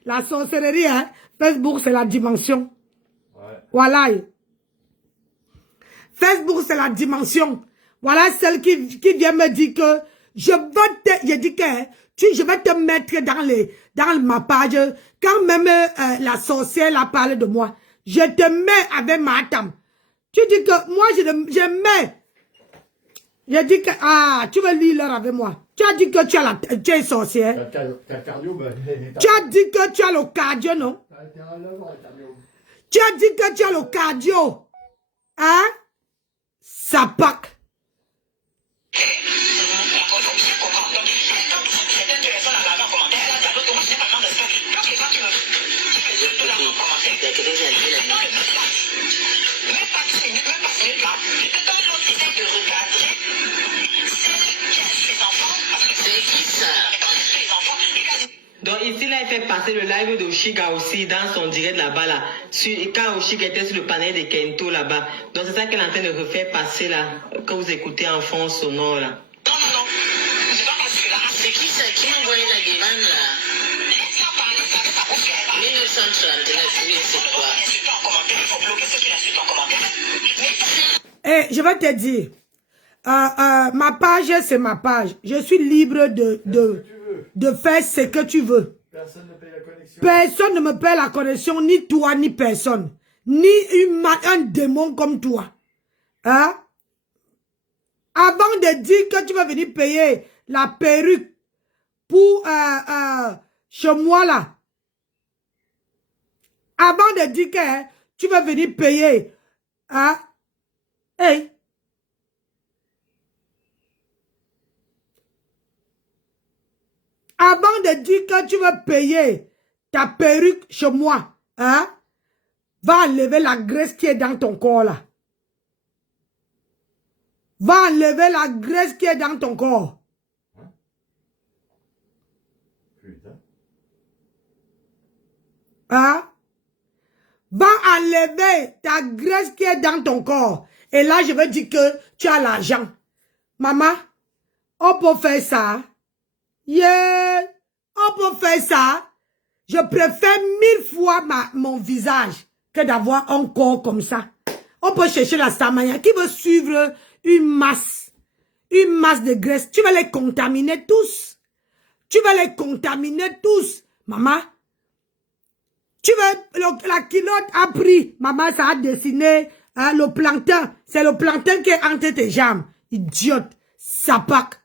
la sorcellerie, hein. Facebook c'est la dimension. Ouais. Voilà. Facebook c'est la dimension. Voilà celle qui vient me dire que je dis que je vais te mettre dans ma page. Quand même la sorcière a parlé de moi, je te mets avec ma tame. Tu dis que moi je mets. Je dis que tu veux lire l'heure avec moi. Tu as dit que tu es sorcière. T'as cardio, ben, Tu as dit que tu as le cardio, non? Tu as dit que tu as le cardio. Hein? Ça pack. Donc ici, là, il fait passer le live de Oshiga aussi dans son direct là-bas, là. Quand Oshiga était sur le panel de Kento là-bas. Donc c'est ça qu'elle est en train de refaire passer là, que vous écoutez en fond sonore là. Non. C'est pas parce que là, c'est qui ça qui m'a envoyé la demande là? 1939, oui, c'est quoi? Je vais te dire. Ma page, c'est ma page. Je suis libre de faire ce que tu veux. Personne ne paye la connexion. Personne ne me paye la connexion, ni toi, ni personne. Ni un démon comme toi. Hein? Avant de dire que tu vas venir payer la perruque pour chez moi là. Avant de dire que tu vas venir payer. Hein? Hey. Avant de dire que tu vas payer ta perruque chez moi, hein, va enlever la graisse qui est dans ton corps là. Va enlever la graisse qui est dans ton corps. Hein? Putain. Hein? Va enlever ta graisse qui est dans ton corps. Et là, je veux dire que tu as l'argent. Maman, on peut faire ça. Yeah, on peut faire ça. Je préfère 1000 fois mon visage que d'avoir un corps comme ça. On peut chercher la Samaya qui veut suivre une masse de graisse. Tu vas les contaminer tous. Tu vas les contaminer tous. Maman, tu veux, la culotte a pris. Maman, ça a dessiné le plancton. C'est le plancton qui est entre tes jambes. Idiote, sapac.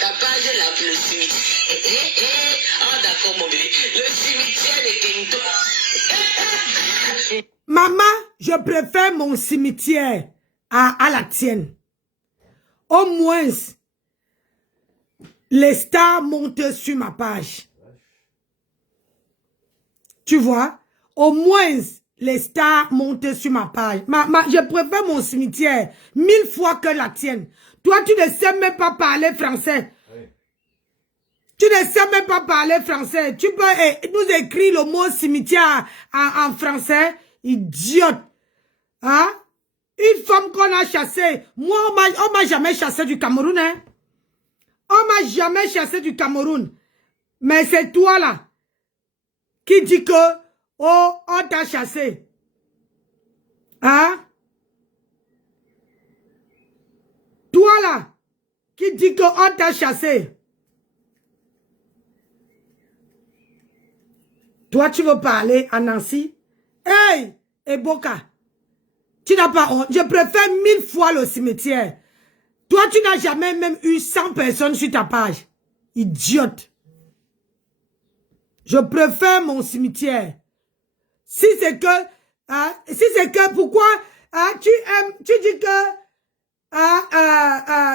Ta page est la plus cimetière. Oh d'accord mon bébé. Le cimetière de Kento. Maman, je préfère mon cimetière à la tienne. Au moins, les stars montent sur ma page. Tu vois? Au moins, les stars montent sur ma page. Je préfère mon cimetière 1000 fois que la tienne. Toi, tu ne sais même pas parler français. Oui. Tu ne sais même pas parler français. Tu peux nous écrire le mot cimetière en français. Idiote. Hein? Une femme qu'on a chassée. Moi, on m'a jamais chassé du Cameroun, hein. On m'a jamais chassé du Cameroun. Mais c'est toi, là, qui dit que, oh, on t'a chassé. Hein? Toi, là, qui dit qu'on t'a chassé. Toi, tu veux parler à Nancy? Hey, Eboka, tu n'as pas honte. Je préfère 1000 fois le cimetière. Toi, tu n'as jamais même eu 100 personnes sur ta page. Idiote. Je préfère mon cimetière. Si c'est que, pourquoi, tu dis que,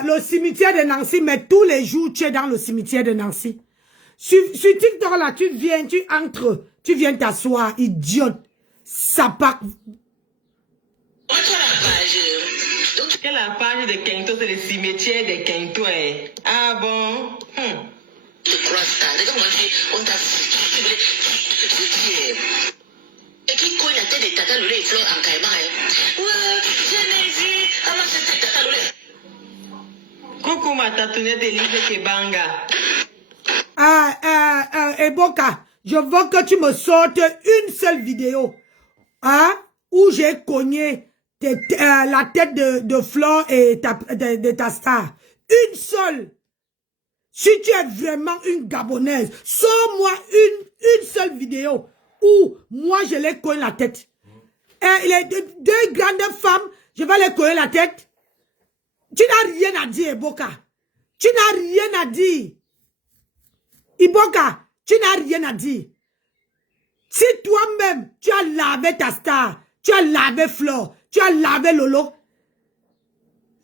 le cimetière de Nancy, mais tous les jours, tu es dans le cimetière de Nancy. Sur TikTok, là, tu viens t'asseoir, idiote. Ça part. Que la page de Kento, c'est le cimetière de Kento. Hein. Ah bon? Tu crois ça? Regarde, on t'a foutu. Et qui cogne la tête de Tata Loulé et Flore en Caïma? Ouais, je l'ai vu. Avant c'était Tata Loulé. Coucou ma tatounette Elise Kebanga. Eboka, je veux que tu me sortes une seule vidéo. Hein? Où j'ai cogné la tête de Flore et de ta star. Une seule. Si tu es vraiment une Gabonaise, sors-moi une seule vidéo où moi je les cogne la tête. Et les deux grandes femmes, je vais les cogner la tête. Tu n'as rien à dire, Eboka. Tu n'as rien à dire. Eboka, tu n'as rien à dire. Si toi-même, tu as lavé ta star, tu as lavé Flore, tu as lavé Lolo,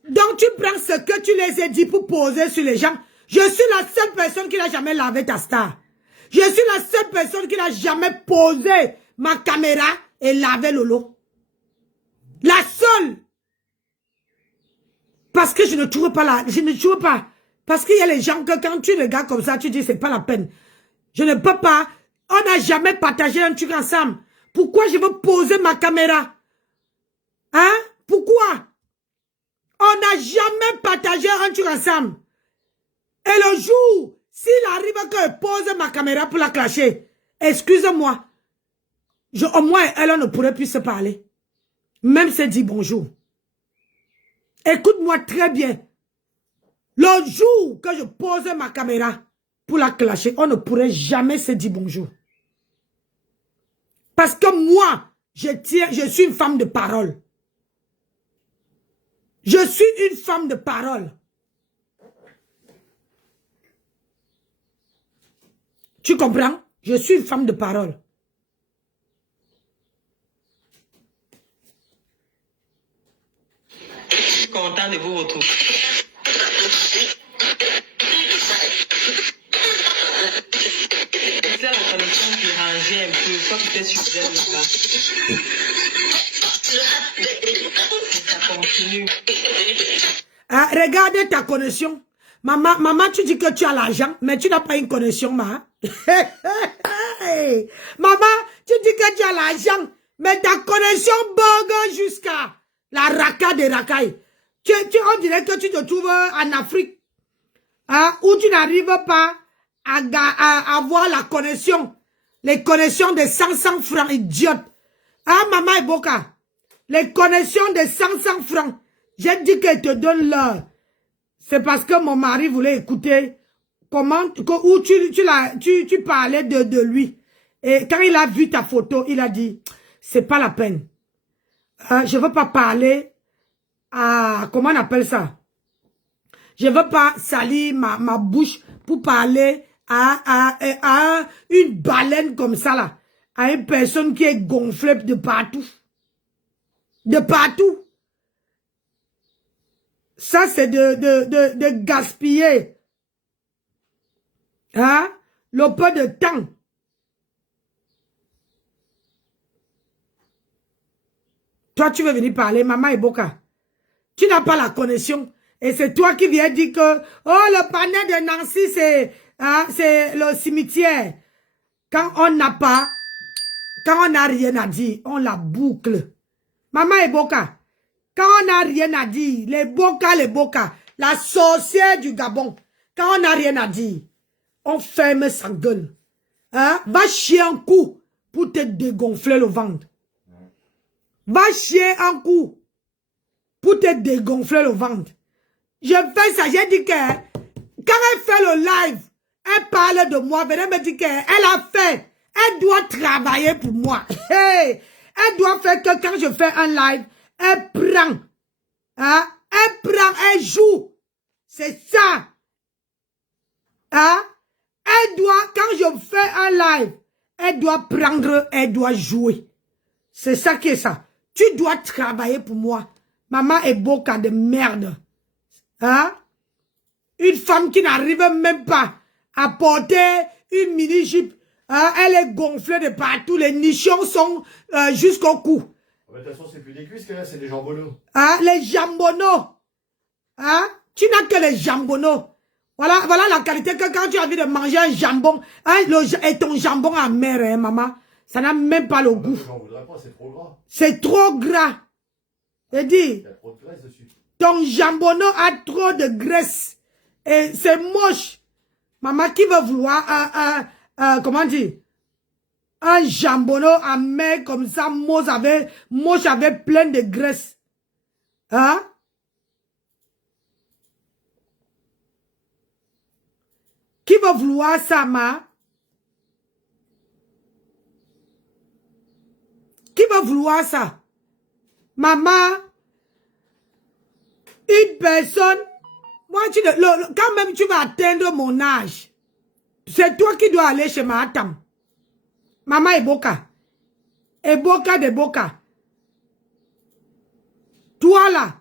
donc tu prends ce que tu les as dit pour poser sur les gens. Je suis la seule personne qui n'a jamais lavé ta star. Je suis la seule personne qui n'a jamais posé ma caméra et lavé Lolo. La seule. Parce que je ne trouve pas là. Je ne trouve pas. Parce qu'il y a les gens que quand tu regardes comme ça, tu dis c'est pas la peine. Je ne peux pas. On n'a jamais partagé un truc ensemble. Pourquoi je veux poser ma caméra? Hein? Pourquoi? On n'a jamais partagé un truc ensemble. Et le jour, s'il arrive que je pose ma caméra pour la clasher, excusez-moi, au moins elle ne pourrait plus se parler. Même se dire bonjour. Écoute-moi très bien. Le jour que je pose ma caméra pour la clasher, on ne pourrait jamais se dire bonjour. Parce que moi, je suis une femme de parole. Je suis une femme de parole. Tu comprends? Je suis une femme de parole. Je suis content de vous retrouver. C'est la connexion qui rangeait un peu. Toi qui étais sur elle là-bas. Ça continue. Regarde ta connexion. Maman, tu dis que tu as l'argent, mais tu n'as pas une connexion, ma. Maman, tu dis que tu as l'argent, mais ta connexion bug jusqu'à la raka de Rakai. On dirait que tu te trouves en Afrique, hein, où tu n'arrives pas à avoir la connexion. Les connexions de 500 francs, idiote. Hein, maman Eboka? Les connexions de 500 francs. J'ai dit qu'elle te donne l'heure. C'est parce que mon mari voulait écouter comment, où tu parlais de lui. Et quand il a vu ta photo, il a dit, c'est pas la peine. Je veux pas parler à, comment on appelle ça? Je veux pas salir ma bouche pour parler à une baleine comme ça là. À une personne qui est gonflée de partout. De partout. Ça, c'est de gaspiller. Hein? Le peu de temps. Toi, tu veux venir parler, maman Eboka. Tu n'as pas la connexion. Et c'est toi qui viens dire que, oh, le panel de Nancy, c'est le cimetière. Quand on n'a pas, quand on n'a rien à dire, on la boucle. Maman Eboka, Quand on n'a rien à dire, les Boka, la sorcière du Gabon, quand on n'a rien à dire, on ferme sa gueule. Hein? Va chier un coup pour te dégonfler le ventre. Va chier un coup pour te dégonfler le ventre. Je fais ça, j'ai dit que quand elle fait le live, elle parle de moi, venez me dire qu'elle a fait, elle doit travailler pour moi. Hey, elle doit faire que quand je fais un live, elle prend, hein, elle joue. C'est ça. Hein? Elle doit, quand je fais un live, elle doit prendre, elle doit jouer. C'est ça qui est ça. Tu dois travailler pour moi. Maman est Boka de merde. Hein? Une femme qui n'arrive même pas à porter une mini-jupe. Hein? Elle est gonflée de partout. Les nichons sont jusqu'au cou. De toute façon, c'est plus des cuisses que là, c'est des jambonneaux. Hein? Les jambonneaux. Hein? Tu n'as que les jambonneaux. Voilà la qualité que quand tu as envie de manger un jambon, hein, et ton jambon amer, hein, maman, ça n'a même pas le goût. J'en voudrais pas, c'est trop gras. C'est trop gras. Je dis, Il y a trop de graisse dessus. ton jambonneau a trop de graisse. Et c'est moche. Maman, qui veut vouloir comment dire, un jambonneau amer comme ça, moche avec plein de graisse. Hein? Qui va vouloir ça, ma? Qui va vouloir ça? Maman, une personne, moi, quand même tu vas atteindre mon âge, c'est toi qui dois aller chez Mahatam. Maman est Boka. Et Boka de Boka. Toi là,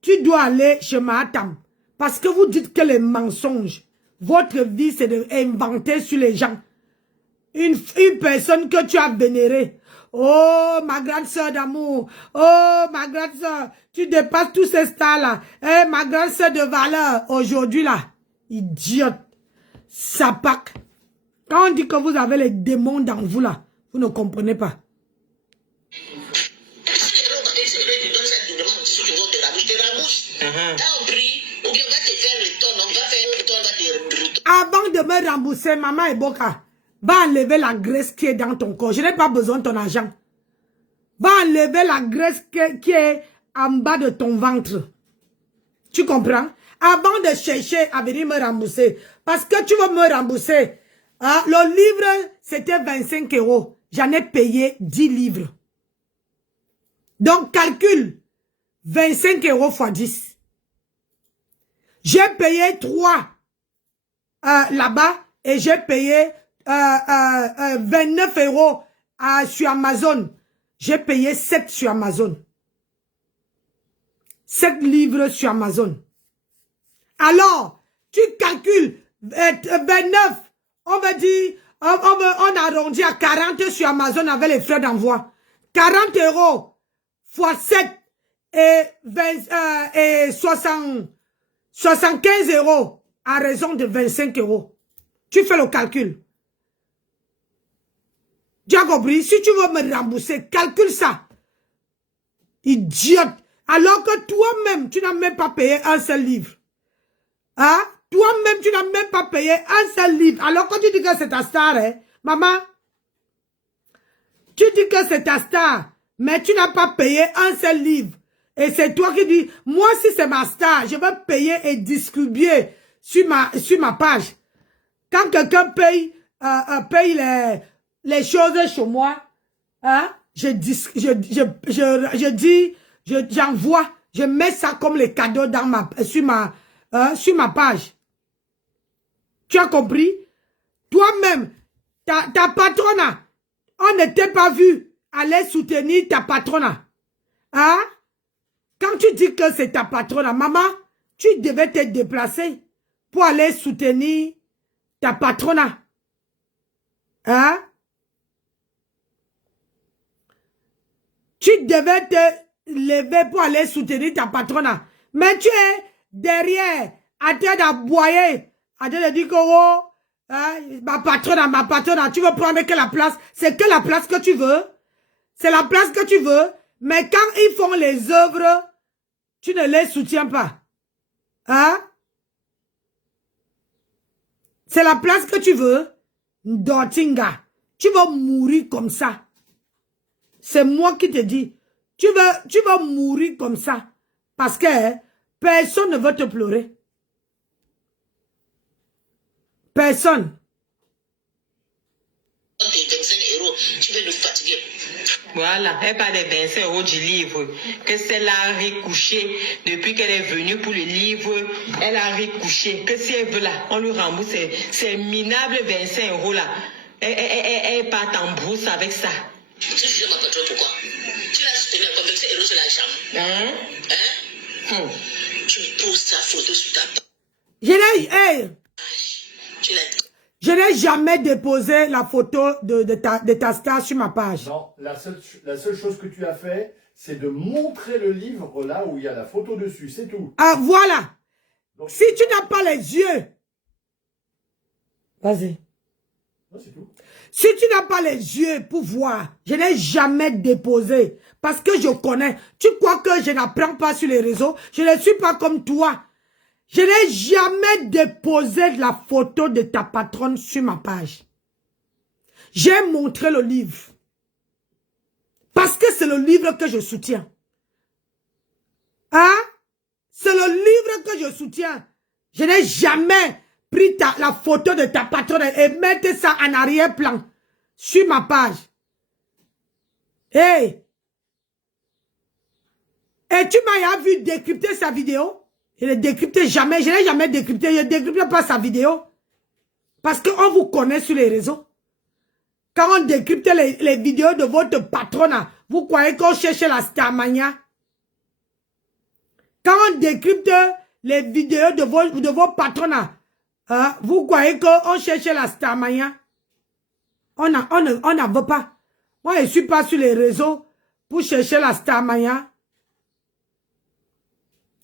tu dois aller chez Mahatam. Parce que vous dites que les mensonges, votre vie, c'est d'inventer sur les gens. Une personne que tu as vénérée. Oh, ma grande soeur d'amour. Oh, ma grande soeur. Tu dépasses tous ces stars-là. Eh, ma grande soeur de valeur. Aujourd'hui, là. Idiote. Sapak. Quand on dit que vous avez les démons dans vous, là, vous ne comprenez pas. Avant de me rembourser, maman et Boka, va enlever la graisse qui est dans ton corps. Je n'ai pas besoin de ton argent. Va enlever la graisse qui est en bas de ton ventre. Tu comprends? Avant de chercher à venir me rembourser. Parce que tu veux me rembourser. Hein, le livre, c'était 25 €. J'en ai payé 10 livres. Donc, calcule. 25 € x 10. J'ai payé 3 là-bas et j'ai payé 29 € sur Amazon. J'ai payé 7 sur Amazon. 7 livres sur Amazon. Alors, tu calcules 29, on va dire, on arrondit à 40 sur Amazon avec les frais d'envoi. 40 € x 7 et 75 € à raison de 25 €. Tu fais le calcul. Tu as compris? Si tu veux me rembourser, calcule ça. Idiote. Alors que toi-même, tu n'as même pas payé un seul livre. Hein? Toi-même, tu n'as même pas payé un seul livre. Alors que tu dis que c'est ta star, hein? Maman, tu dis que c'est ta star, mais tu n'as pas payé un seul livre. Et c'est toi qui dis, moi, si c'est ma star, je vais payer et distribuer sur ma page. Quand quelqu'un paye les choses chez moi, hein, j'envoie, je mets ça comme les cadeaux sur ma page. Tu as compris? Toi-même, ta patronne, on n'était pas vu aller soutenir ta patronne. Hein? Quand tu dis que c'est ta patronne, maman, tu devais te déplacer pour aller soutenir ta patronne. Hein? Tu devais te lever pour aller soutenir ta patronne. Mais tu es derrière, à train d'aboyer, à train de dire que, oh, hein, ma patronne, tu veux prendre que la place. C'est que la place que tu veux. C'est la place que tu veux. Mais quand ils font les œuvres, tu ne les soutiens pas. Hein? C'est la place que tu veux. Dortinga. Tu vas mourir comme ça. C'est moi qui te dis. Tu vas mourir comme ça. Parce que personne ne veut te pleurer. Personne. Tu veux nous fatiguer. Voilà, elle parle des 25 € du livre, que celle-là a recouché depuis qu'elle est venue pour le livre, elle a recouché, que si elle veut là, on lui rembourse ces minables 25 € là. Elle part en brousse avec ça. Tu juges ma patronne pourquoi? Tu l'as soutenu à combien de € sur la chambre? Hein? Tu poses sa photo sur ta page. Je n'ai jamais déposé la photo de ta star sur ma page. Non, la seule chose que tu as fait, c'est de montrer le livre là où il y a la photo dessus, c'est tout. Ah, voilà. Donc, si tu n'as pas les yeux, vas-y. C'est tout. Si tu n'as pas les yeux pour voir, je n'ai jamais déposé. Parce que je connais. Tu crois que je n'apprends pas sur les réseaux? Je ne suis pas comme toi. Je n'ai jamais déposé la photo de ta patronne sur ma page. J'ai montré le livre. Parce que c'est le livre que je soutiens. Hein? C'est le livre que je soutiens. Je n'ai jamais pris la photo de ta patronne et mettre ça en arrière-plan sur ma page. Hey! Et tu m'as vu décrypter sa vidéo? Je ne décrypte jamais, je n'ai jamais décrypté, je ne décrypte pas sa vidéo. Parce qu'on vous connaît sur les réseaux. Quand on décrypte les vidéos de votre patronat, vous croyez qu'on cherche la Starmania? Quand on décrypte les vidéos de vos patronats, vous croyez qu'on cherche la Starmania? On n'en veut pas. Moi, je ne suis pas sur les réseaux pour chercher la Starmania.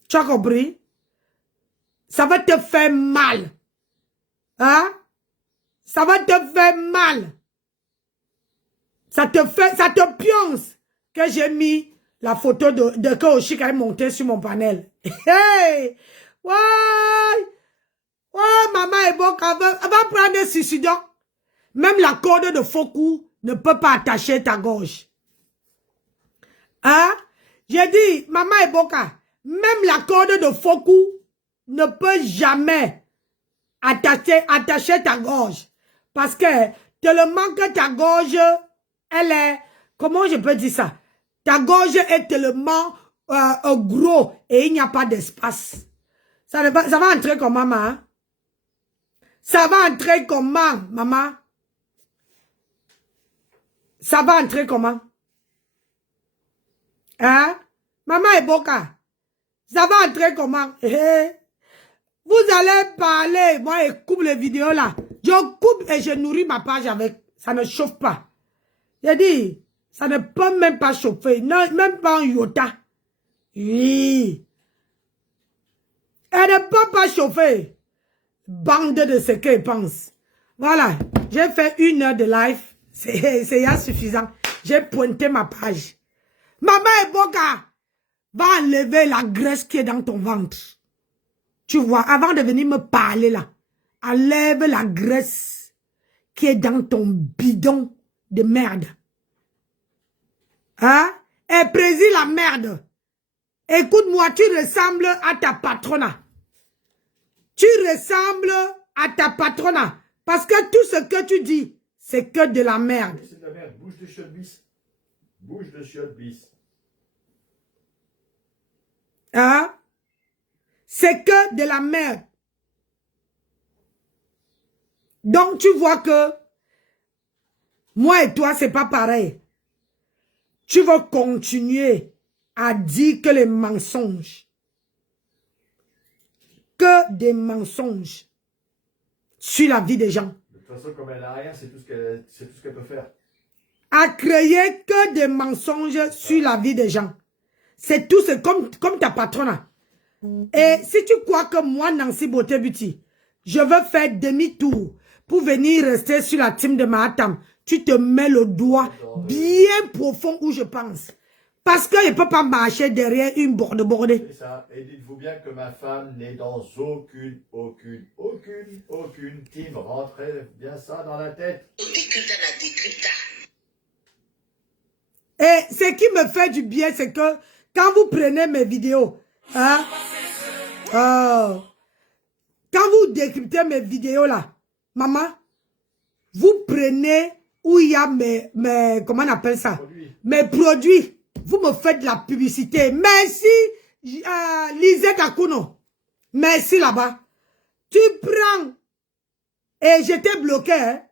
Tu as compris? Ça va te faire mal. Hein? Ça va te faire mal. Ça te pionce que j'ai mis la photo de que Oshika est montée sur mon panel. Hey! Ouais! Ouais, maman est bon, elle va prendre un suicidant. Même la corde de Foku ne peut pas attacher ta gorge. Hein? J'ai dit, maman est bon, même la corde de Foku ne peut jamais attacher ta gorge. Parce que tellement que ta gorge, elle est, comment je peux dire ça? Ta gorge est tellement gros et il n'y a pas d'espace. Ça va entrer comment, maman? Ça va entrer comment, maman? Ça va entrer comment? Hein? Maman est boca. Ça va entrer comment? Vous allez parler. Moi, je coupe les vidéos là. Je coupe et je nourris ma page avec. Ça ne chauffe pas. J'ai dit, ça ne peut même pas chauffer. Non, même pas en iota. Oui. Elle ne peut pas chauffer. Bande de ce qu'elle pense. Voilà. J'ai fait 1 heure de live. C'est suffisant. J'ai pointé ma page. Maman Eboka va enlever la graisse qui est dans ton ventre. Tu vois, avant de venir me parler là, enlève la graisse qui est dans ton bidon de merde. Hein? Et préside la merde. Écoute-moi, tu ressembles à ta patronne. Tu ressembles à ta patronne. Parce que tout ce que tu dis, c'est que de la merde. C'est de la merde. Bouge de chiotte bis. Bouge de chiotte bis. Hein? C'est que de la merde. Donc, tu vois que moi et toi, c'est pas pareil. Tu vas continuer à dire que les mensonges. Que des mensonges sur la vie des gens. De toute façon, comme elle n'a rien, c'est tout ce qu'elle peut faire. À créer que des mensonges sur la vie des gens. C'est tout, c'est comme ta patronne. Et si tu crois que moi, Nancy Beauté Beauty, je veux faire demi-tour pour venir rester sur la team de Mahatam, tu te mets le doigt bien profond où je pense. Parce qu'il ne peut pas marcher derrière une bordée. C'est ça. Et dites-vous bien que ma femme n'est dans aucune team. Rentrez bien ça dans la tête. Et ce qui me fait du bien, c'est que quand vous prenez mes vidéos, hein, quand vous décryptez mes vidéos là, maman, vous prenez où il y a mes comment on appelle ça? Mes produits. Vous me faites de la publicité. Merci, Lisette Akuno. Merci là-bas. Tu prends. Et j'étais bloqué. Hein?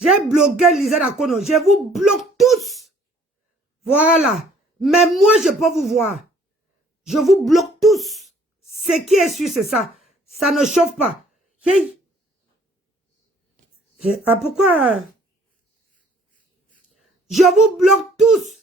J'ai bloqué Lisette Akuno. Je vous bloque tous. Voilà. Mais moi, je peux vous voir. Je vous bloque tous. Ce qui est sûr, c'est ça. Ça ne chauffe pas. Hey. Pourquoi? Je vous bloque tous.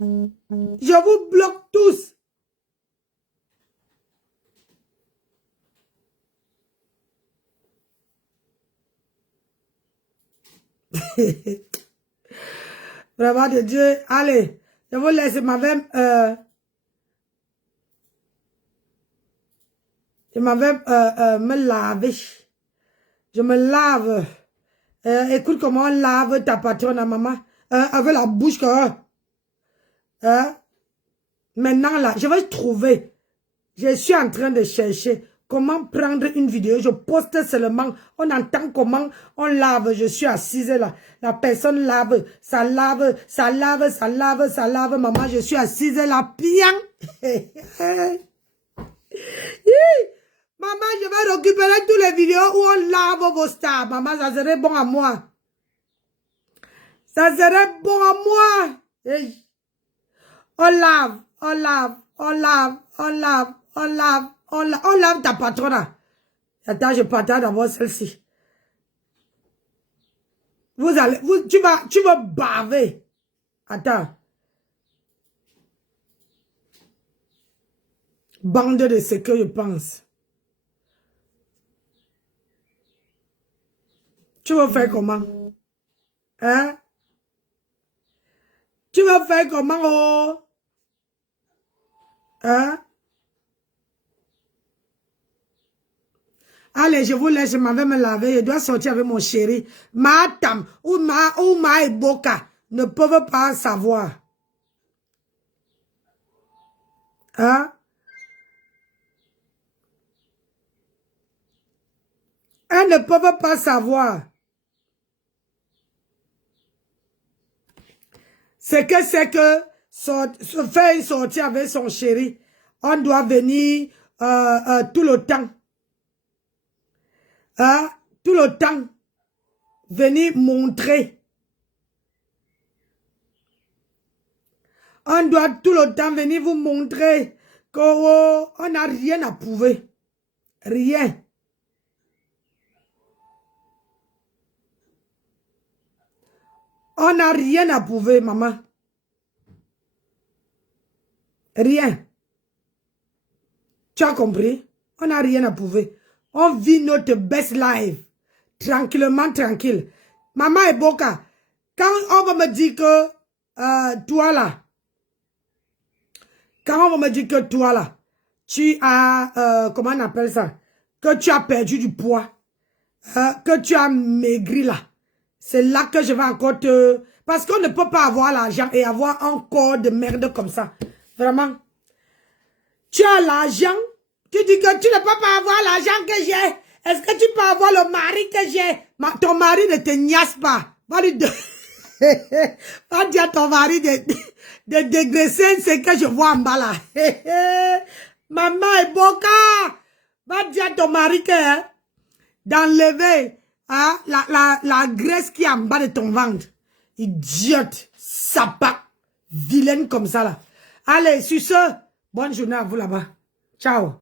Je vous bloque tous. Vraiment de Dieu. Allez, je vous laisse je m'avais me laver. Je me lave. Écoute comment on lave ta patronne à maman. Avec la bouche que... Maintenant là, je vais trouver. Je suis en train de chercher comment prendre une vidéo. Je poste seulement. On entend comment on lave. Je suis assise là. La personne lave. Ça lave, ça lave, ça lave, ça lave. Maman, je suis assise là. Bien. Maman, je vais récupérer toutes les vidéos où on lave vos stars. Maman, ça serait bon à moi. Ça serait bon à moi. Hey. On lave, on lave, on lave, on lave, on lave, on lave ta patronne. Attends, je partage d'abord celle-ci. Tu vas baver. Attends. Bande de ce que je pense. Tu vas faire comment? Hein? Tu vas faire comment, oh? Hein? Allez, je vous laisse, je m'en vais me laver. Je dois sortir avec mon chéri. Ma Tam ou ma Eboka ne peuvent pas savoir. Hein? Elles ne peuvent pas savoir. C'est que faire une sortie avec son chéri, on doit venir tout le temps. Tout le temps. Venir montrer. On doit tout le temps venir vous montrer qu'on n'a rien à prouver. Rien. On n'a rien à prouver, maman. Rien. Tu as compris? On n'a rien à prouver. On vit notre best life. Tranquillement, tranquille. Maman Eboka, quand on va me dire que toi là, quand on va me dire que toi là, tu as, comment on appelle ça? Que tu as perdu du poids, que tu as maigri là. C'est là que je vais encore te... Parce qu'on ne peut pas avoir l'argent et avoir un corps de merde comme ça. Vraiment. Tu as l'argent. Tu dis que tu ne peux pas avoir l'argent que j'ai. Est-ce que tu peux avoir le mari que j'ai? Ton mari ne te niasse pas. Va lui va dire à ton mari de dégraisser ce que je vois en bas là. Maman Eboka. Va dire à ton mari que d'enlever... Ah, la graisse qui est en bas de ton ventre. Idiote, sapin, vilaine comme ça là. Allez, sur ce, bonne journée à vous là-bas. Ciao.